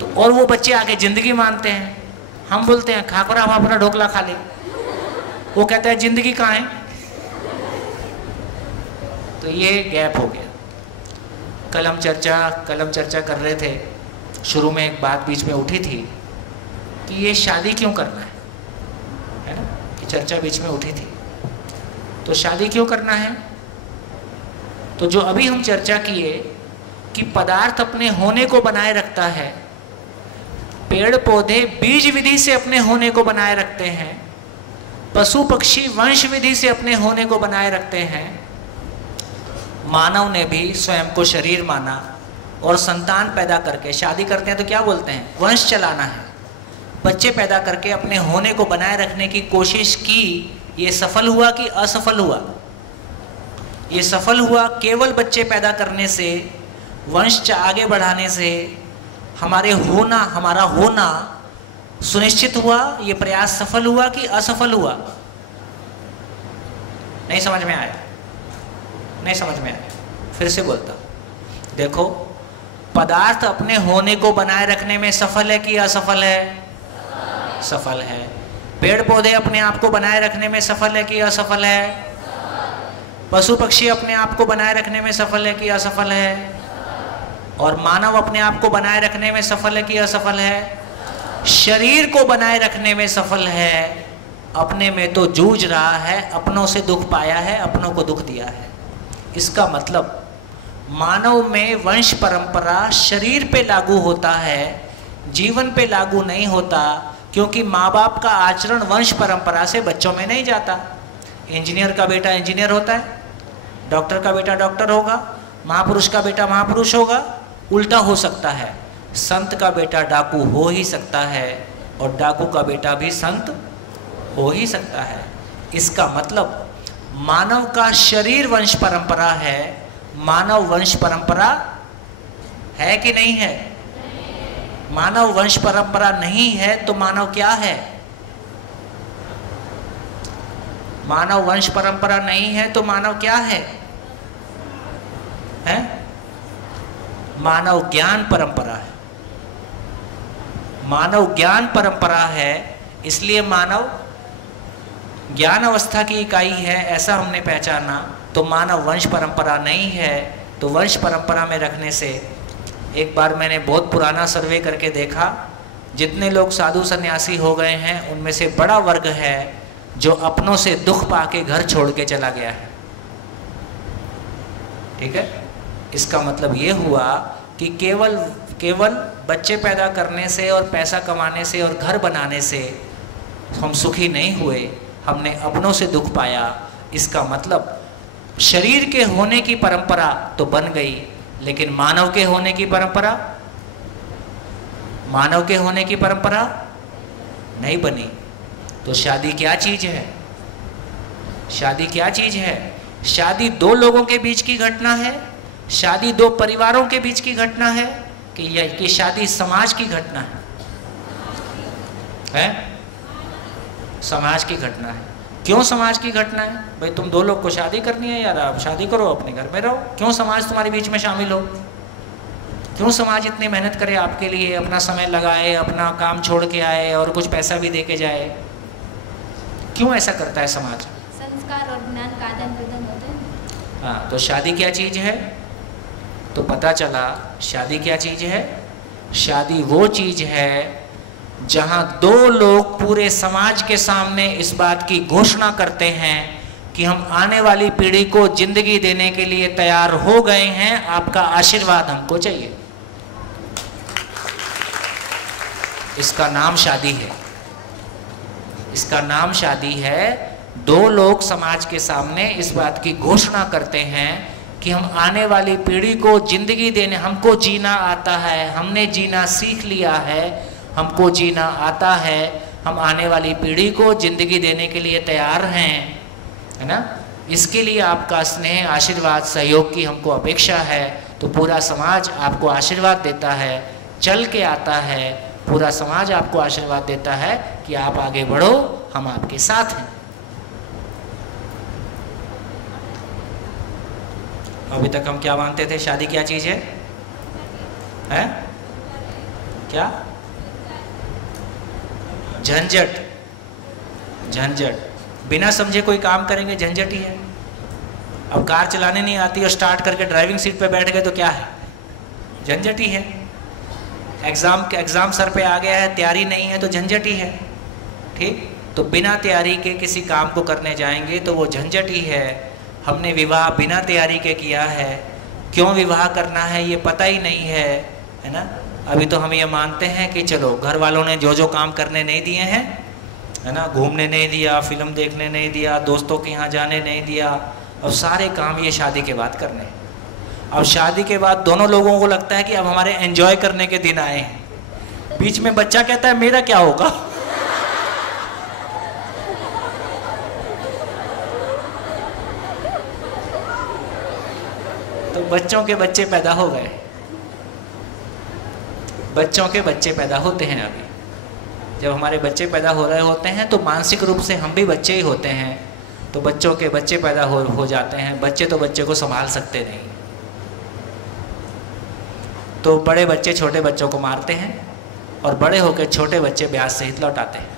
तो और वो बच्चे आगे ज़िंदगी मानते हैं, हम बोलते हैं खाकरा वापरा ढोकला खा ले, वो कहता है जिंदगी कहाँ है। तो ये गैप हो गया। कल हम चर्चा कर रहे थे, शुरू में एक बात बीच में उठी थी कि ये शादी क्यों करना है ना, कि चर्चा बीच में उठी थी। तो शादी क्यों करना है, तो जो अभी हम चर्चा किए कि पदार्थ अपने होने को बनाए रखता है, पेड़ पौधे बीज विधि से अपने होने को बनाए रखते हैं, पशु पक्षी वंश विधि से अपने होने को बनाए रखते हैं, मानव ने भी स्वयं को शरीर माना और संतान पैदा करके शादी करते हैं तो क्या बोलते हैं, वंश चलाना है, बच्चे पैदा करके अपने होने को बनाए रखने की कोशिश की। ये सफल हुआ कि असफल हुआ? ये सफल हुआ केवल बच्चे पैदा करने से, वंश आगे बढ़ाने से हमारा होना सुनिश्चित हुआ। ये प्रयास सफल हुआ कि असफल हुआ? नहीं समझ में आया? नहीं समझ में आया? फिर से बोलता, देखो पदार्थ अपने होने को बनाए रखने में सफल है कि असफल है? सफल है। पेड़ पौधे अपने आप को बनाए रखने में सफल है कि असफल है? पशु पक्षी अपने आप को बनाए रखने में सफल है कि असफल है? और मानव अपने आप को बनाए रखने में सफल है कि असफल है? शरीर को बनाए रखने में सफल है, अपने में तो जूझ रहा है, अपनों से दुख पाया है, अपनों को दुख दिया है। इसका मतलब मानव में वंश परंपरा शरीर पे लागू होता है, जीवन पे लागू नहीं होता, क्योंकि माँ बाप का आचरण वंश परंपरा से बच्चों में नहीं जाता। इंजीनियर का बेटा इंजीनियर होता है, डॉक्टर का बेटा डॉक्टर होगा, महापुरुष का बेटा महापुरुष होगा। उल्टा हो सकता है, संत का बेटा डाकू हो ही सकता है और डाकू का बेटा भी संत हो ही सकता है। इसका मतलब मानव का शरीर वंश परंपरा है, मानव वंश परंपरा है कि नहीं है? मानव वंश परंपरा नहीं है तो मानव क्या है? मानव वंश परंपरा नहीं है तो मानव क्या है? हैं? मानव ज्ञान परंपरा है। मानव ज्ञान परंपरा है, इसलिए मानव ज्ञान अवस्था की इकाई है, ऐसा हमने पहचाना। तो मानव वंश परंपरा नहीं है। तो वंश परंपरा में रखने से, एक बार मैंने बहुत पुराना सर्वे करके देखा, जितने लोग साधु सन्यासी हो गए हैं उनमें से बड़ा वर्ग है जो अपनों से दुख पाके घर छोड़ के चला गया है। ठीक है, इसका मतलब ये हुआ कि केवल बच्चे पैदा करने से और पैसा कमाने से और घर बनाने से हम सुखी नहीं हुए, हमने अपनों से दुख पाया। इसका मतलब शरीर के होने की परंपरा तो बन गई, लेकिन मानव के होने की परंपरा नहीं बनी। तो शादी क्या चीज है? शादी क्या चीज है? शादी दो लोगों के बीच की घटना है, शादी दो परिवारों के बीच की घटना है कि शादी समाज की घटना है? समाज की घटना है। क्यों समाज की घटना है? भाई तुम दो लोग को शादी करनी है यार, आप शादी करो, अपने घर में रहो। क्यों समाज तुम्हारे बीच में शामिल हो? क्यों समाज इतनी मेहनत करे आपके लिए, अपना समय लगाए, अपना काम छोड़ के आए और कुछ पैसा भी दे के जाए? क्यों ऐसा करता है समाज? संस्कार और ज्ञान का आदान प्रदान होता है। हाँ, तो शादी क्या चीज है? तो पता चला शादी क्या चीज है? शादी वो चीज है जहां दो लोग पूरे समाज के सामने इस बात की घोषणा करते हैं कि हम आने वाली पीढ़ी को जिंदगी देने के लिए तैयार हो गए हैं, आपका आशीर्वाद हमको चाहिए। इसका नाम शादी है। इसका नाम शादी है। दो लोग समाज के सामने इस बात की घोषणा करते हैं कि हम आने वाली पीढ़ी को जिंदगी देने, हमको जीना आता है, हमने जीना सीख लिया है, हमको जीना आता है, हम आने वाली पीढ़ी को जिंदगी देने के लिए तैयार हैं, है ना? इसके लिए आपका स्नेह, आशीर्वाद, सहयोग की हमको अपेक्षा है। तो पूरा समाज आपको आशीर्वाद देता है, चल के आता है, पूरा समाज आपको आशीर्वाद देता है कि आप आगे बढ़ो, हम आपके साथ हैं। अभी तक हम क्या मानते थे? शादी क्या चीज है? हैं? क्या? झंझट, झंझट, बिना समझे कोई काम करेंगे झंझट ही है। अब कार चलाने नहीं आती और स्टार्ट करके ड्राइविंग सीट पे बैठ गए तो क्या है, झंझट ही है। एग्जाम सर पे आ गया है, तैयारी नहीं है तो झंझट ही है। ठीक, तो बिना तैयारी के किसी काम को करने जाएंगे तो वो झंझट ही है। हमने विवाह बिना तैयारी के किया है, क्यों विवाह करना है ये पता ही नहीं है ना। अभी तो हम ये मानते हैं कि चलो घर वालों ने जो जो काम करने नहीं दिए हैं, है ना, घूमने नहीं दिया, फिल्म देखने नहीं दिया, दोस्तों के यहाँ जाने नहीं दिया, अब सारे काम ये शादी के बाद करने। अब शादी के बाद दोनों लोगों को लगता है कि अब हमारे एंजॉय करने के दिन आए हैं। बीच में बच्चा कहता है मेरा क्या होगा। तो बच्चों के बच्चे पैदा हो गए, बच्चों के बच्चे पैदा होते हैं। अभी जब हमारे बच्चे पैदा हो रहे होते हैं तो मानसिक रूप से हम भी बच्चे ही होते हैं, तो बच्चों के बच्चे पैदा हो जाते हैं। बच्चे तो बच्चे को संभाल सकते नहीं, तो बड़े बच्चे छोटे बच्चों को मारते हैं और बड़े होकर छोटे बच्चे ब्याज सहित लौटाते हैं।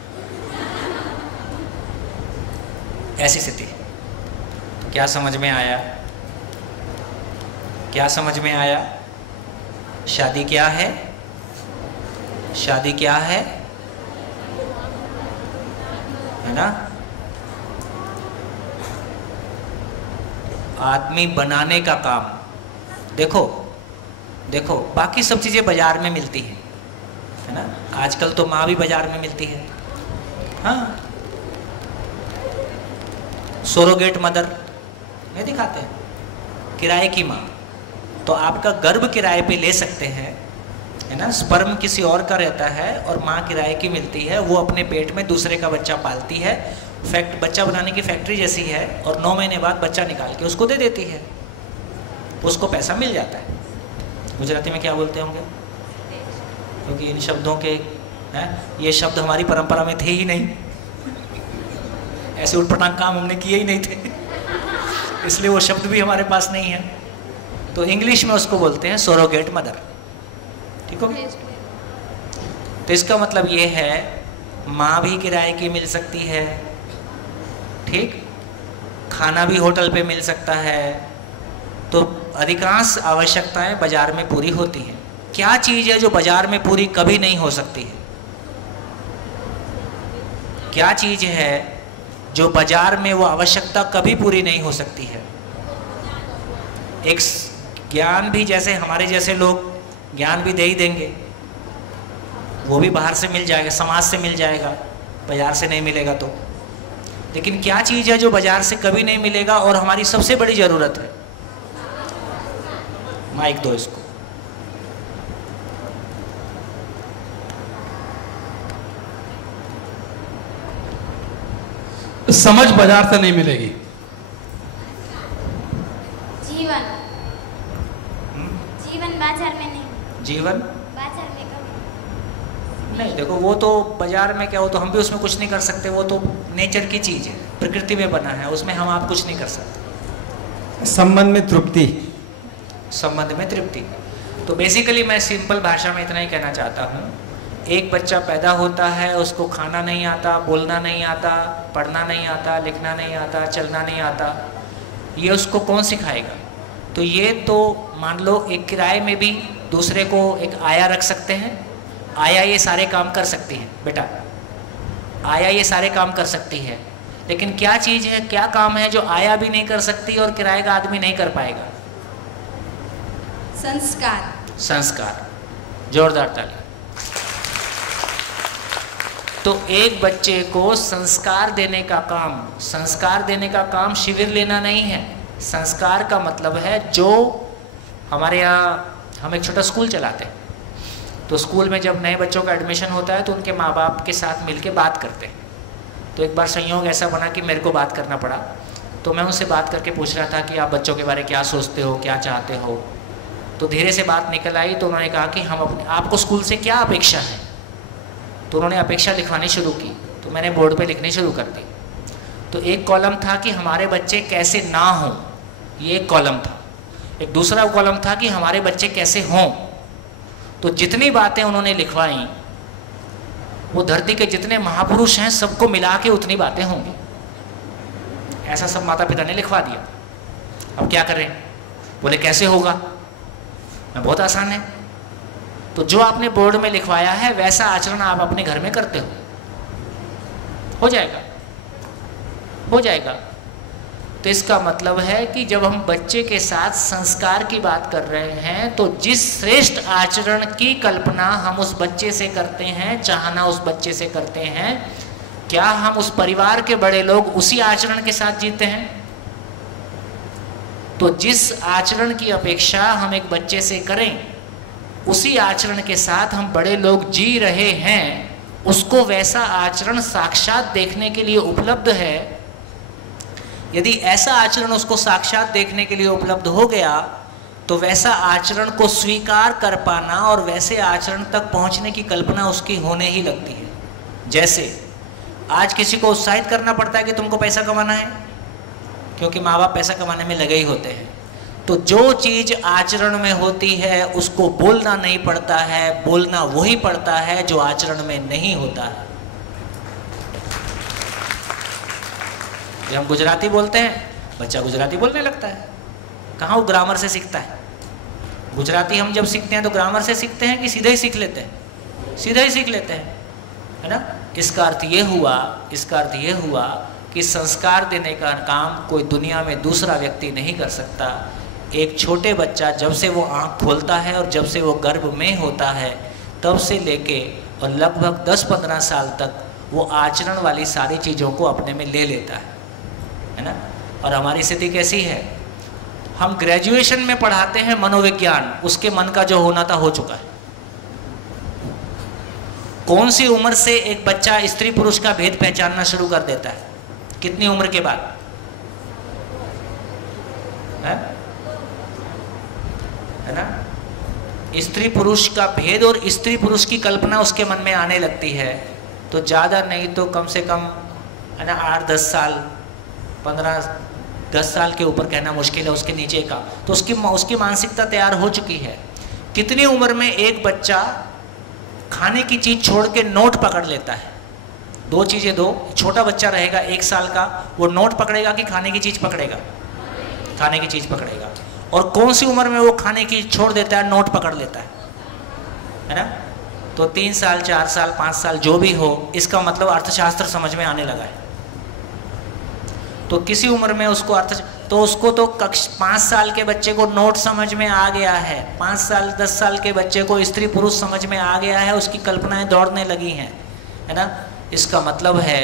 ऐसी स्थिति। क्या समझ में आया? क्या समझ में आया? शादी क्या है? शादी क्या है ना? आदमी बनाने का काम। देखो देखो, बाकी सब चीजें बाजार में मिलती है ना। आजकल तो माँ भी बाजार में मिलती है। हाँ, सोरोगेट मदर नहीं दिखाते हैं, किराए की माँ। तो आपका गर्भ किराए पे ले सकते हैं, है ना। स्पर्म किसी और का रहता है और माँ किराए की मिलती है, वो अपने पेट में दूसरे का बच्चा पालती है। बच्चा बनाने की फैक्ट्री जैसी है, और 9 महीने बाद बच्चा निकाल के उसको दे देती है, उसको पैसा मिल जाता है। गुजराती में क्या बोलते होंगे, क्योंकि इन शब्दों के हैं, ये शब्द हमारी परंपरा में थे ही नहीं, ऐसे उटपटांग काम हमने किए ही नहीं थे, इसलिए वो शब्द भी हमारे पास नहीं है। तो इंग्लिश में उसको बोलते हैं सोरोगेट मदर। ठीक हो गया? तो इसका मतलब ये है, माँ भी किराए की मिल सकती है, ठीक, खाना भी होटल पे मिल सकता है। तो अधिकांश आवश्यकताएं बाजार में पूरी होती हैं। क्या चीज़ है जो बाजार में पूरी कभी नहीं हो सकती है? क्या चीज़ है जो बाजार में वो आवश्यकता कभी पूरी नहीं हो सकती है? एक ज्ञान भी, जैसे हमारे जैसे लोग ज्ञान भी दे ही देंगे, वो भी बाहर से मिल जाएगा, समाज से मिल जाएगा, बाजार से नहीं मिलेगा तो। लेकिन क्या चीज़ है जो बाजार से कभी नहीं मिलेगा और हमारी सबसे बड़ी ज़रूरत है? माइक दो इसको। समझ बाजार से नहीं मिलेगी। जीवन, जीवन बाजार में नहीं, जीवन बाजार में कभी नहीं। देखो, वो तो बाजार में क्या हो, तो हम भी उसमें कुछ नहीं कर सकते, वो तो नेचर की चीज़ है, प्रकृति में बना है, उसमें हम आप कुछ नहीं कर सकते। संबंध में तृप्ति, संबंध में तृप्ति। तो बेसिकली मैं सिंपल भाषा में इतना ही कहना चाहता हूँ, एक बच्चा पैदा होता है, उसको खाना नहीं आता, बोलना नहीं आता, पढ़ना नहीं आता, लिखना नहीं आता, चलना नहीं आता, ये उसको कौन सिखाएगा? तो ये तो मान लो एक किराए में भी दूसरे को एक आया रख सकते हैं। आया ये सारे काम कर सकती है बेटा, आया ये सारे काम कर सकती है, लेकिन क्या चीज़ है, क्या काम है जो आया भी नहीं कर सकती और किराए का आदमी नहीं कर पाएगा? संस्कार। संस्कार। जोरदार ताली। तो एक बच्चे को संस्कार देने का काम, संस्कार देने का काम शिविर लेना नहीं है। संस्कार का मतलब है, जो हमारे यहाँ हम एक छोटा स्कूल चलाते हैं, तो स्कूल में जब नए बच्चों का एडमिशन होता है तो उनके माँ बाप के साथ मिलके बात करते हैं। तो एक बार संयोग ऐसा बना कि मेरे को बात करना पड़ा, तो मैं उनसे बात करके पूछ रहा था कि आप बच्चों के बारे में क्या सोचते हो, क्या चाहते हो। तो धीरे से बात निकल आई, तो उन्होंने कहा कि हम अपने आपको स्कूल से क्या अपेक्षा है। तो उन्होंने अपेक्षा लिखवानी शुरू की, तो मैंने बोर्ड पे लिखनी शुरू कर दी। तो एक कॉलम था कि हमारे बच्चे कैसे ना हों, ये एक कॉलम था। एक दूसरा कॉलम था कि हमारे बच्चे कैसे हों। तो जितनी बातें उन्होंने लिखवाई वो धरती के जितने महापुरुष हैं सबको मिला के उतनी बातें होंगी। ऐसा सब माता पिता ने लिखवा दिया। अब क्या करें? बोले कैसे होगा? बहुत आसान है। तो जो आपने बोर्ड में लिखवाया है वैसा आचरण आप अपने घर में करते हो जाएगा, हो जाएगा। तो इसका मतलब है कि जब हम बच्चे के साथ संस्कार की बात कर रहे हैं तो जिस श्रेष्ठ आचरण की कल्पना हम उस बच्चे से करते हैं, चाहना उस बच्चे से करते हैं, क्या हम उस परिवार के बड़े लोग उसी आचरण के साथ जीते हैं? तो जिस आचरण की अपेक्षा हम एक बच्चे से करें उसी आचरण के साथ हम बड़े लोग जी रहे हैं, उसको वैसा आचरण साक्षात देखने के लिए उपलब्ध है। यदि ऐसा आचरण उसको साक्षात देखने के लिए उपलब्ध हो गया तो वैसा आचरण को स्वीकार कर पाना और वैसे आचरण तक पहुंचने की कल्पना उसकी होने ही लगती है। जैसे आज किसी को उत्साहित करना पड़ता है कि तुमको पैसा कमाना है, क्योंकि माँ बाप पैसा कमाने में लगे ही होते हैं। तो जो चीज आचरण में होती है उसको बोलना नहीं पड़ता है, बोलना वही पड़ता है जो आचरण में नहीं होता है। जब हम गुजराती बोलते हैं बच्चा गुजराती बोलने लगता है। कहाँ वो ग्रामर से सीखता है? गुजराती हम जब सीखते हैं तो ग्रामर से सीखते हैं कि सीधे ही सीख लेते हैं? सीधे ही सीख लेते हैं, है ना। इसका अर्थ ये हुआ कि संस्कार देने का काम कोई दुनिया में दूसरा व्यक्ति नहीं कर सकता। एक छोटे बच्चा जब से वो आँख खोलता है और जब से वो गर्भ में होता है तब से लेके और लगभग 10-15 साल तक वो आचरण वाली सारी चीज़ों को अपने में ले लेता है ना। और हमारी स्थिति कैसी है? हम ग्रेजुएशन में पढ़ाते हैं मनोविज्ञान, उसके मन का जो होना था हो चुका है। कौन सी उम्र से एक बच्चा स्त्री पुरुष का भेद पहचानना शुरू कर देता है? कितनी उम्र के बाद? है ना। स्त्री पुरुष का भेद और स्त्री पुरुष की कल्पना उसके मन में आने लगती है। तो ज़्यादा नहीं तो कम से कम, है ना, 8-10 साल, 15-10 साल के ऊपर कहना मुश्किल है, उसके नीचे का तो उसकी मानसिकता तैयार हो चुकी है। कितनी उम्र में एक बच्चा खाने की चीज़ छोड़ के नोट पकड़ लेता है? दो चीज़ें दो। छोटा बच्चा रहेगा 1 साल का, वो नोट पकड़ेगा कि खाने की चीज़ पकड़ेगा? खाने की चीज़ पकड़ेगा। और कौन सी उम्र में वो खाने की छोड़ देता है, नोट पकड़ लेता है ना। तो 3 साल, 4 साल, 5 साल जो भी हो, इसका मतलब अर्थशास्त्र समझ में आने लगा है। तो किसी उम्र में उसको तो उसको तो 5 साल के बच्चे को नोट समझ में आ गया है, 5 साल 10 साल के बच्चे को स्त्री पुरुष समझ में आ गया है, उसकी कल्पनाएं दौड़ने लगी हैं, है ना। इसका मतलब है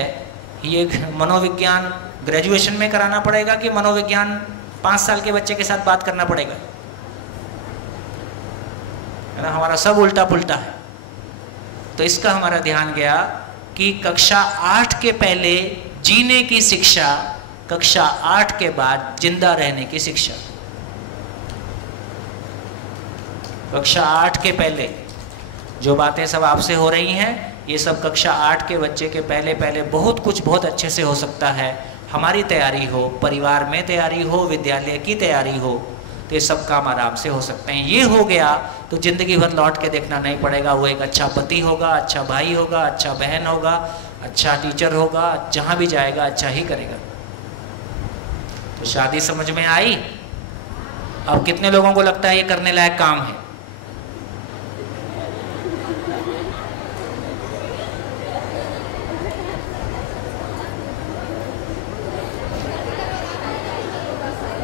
ये मनोविज्ञान ग्रेजुएशन में कराना पड़ेगा कि मनोविज्ञान 5 साल के बच्चे के साथ बात करना पड़ेगा, है ना। हमारा सब उल्टा पुल्टा है। तो इसका हमारा ध्यान गया कि कक्षा 8 के पहले जीने की शिक्षा, कक्षा 8 के बाद जिंदा रहने की शिक्षा। कक्षा 8 के पहले जो बातें सब आपसे हो रही हैं, ये सब कक्षा 8 के बच्चे के पहले बहुत कुछ बहुत अच्छे से हो सकता है। हमारी तैयारी हो, परिवार में तैयारी हो, विद्यालय की तैयारी हो, तो ये सब काम आराम से हो सकते हैं। ये हो गया तो ज़िंदगी भर लौट के देखना नहीं पड़ेगा। वो एक अच्छा पति होगा, अच्छा भाई होगा, अच्छा बहन होगा, अच्छा टीचर होगा, जहाँ भी जाएगा अच्छा ही करेगा। तो शादी समझ में आई? अब कितने लोगों को लगता है ये करने लायक काम है?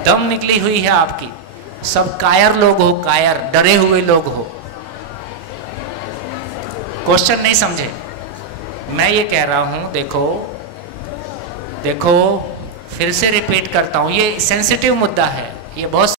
दम निकली हुई है आपकी। सब कायर लोग हो, कायर, डरे हुए लोग हो, क्वेश्चन नहीं समझे। मैं ये कह रहा हूं, देखो फिर से रिपीट करता हूं, ये सेंसिटिव मुद्दा है, ये बहुत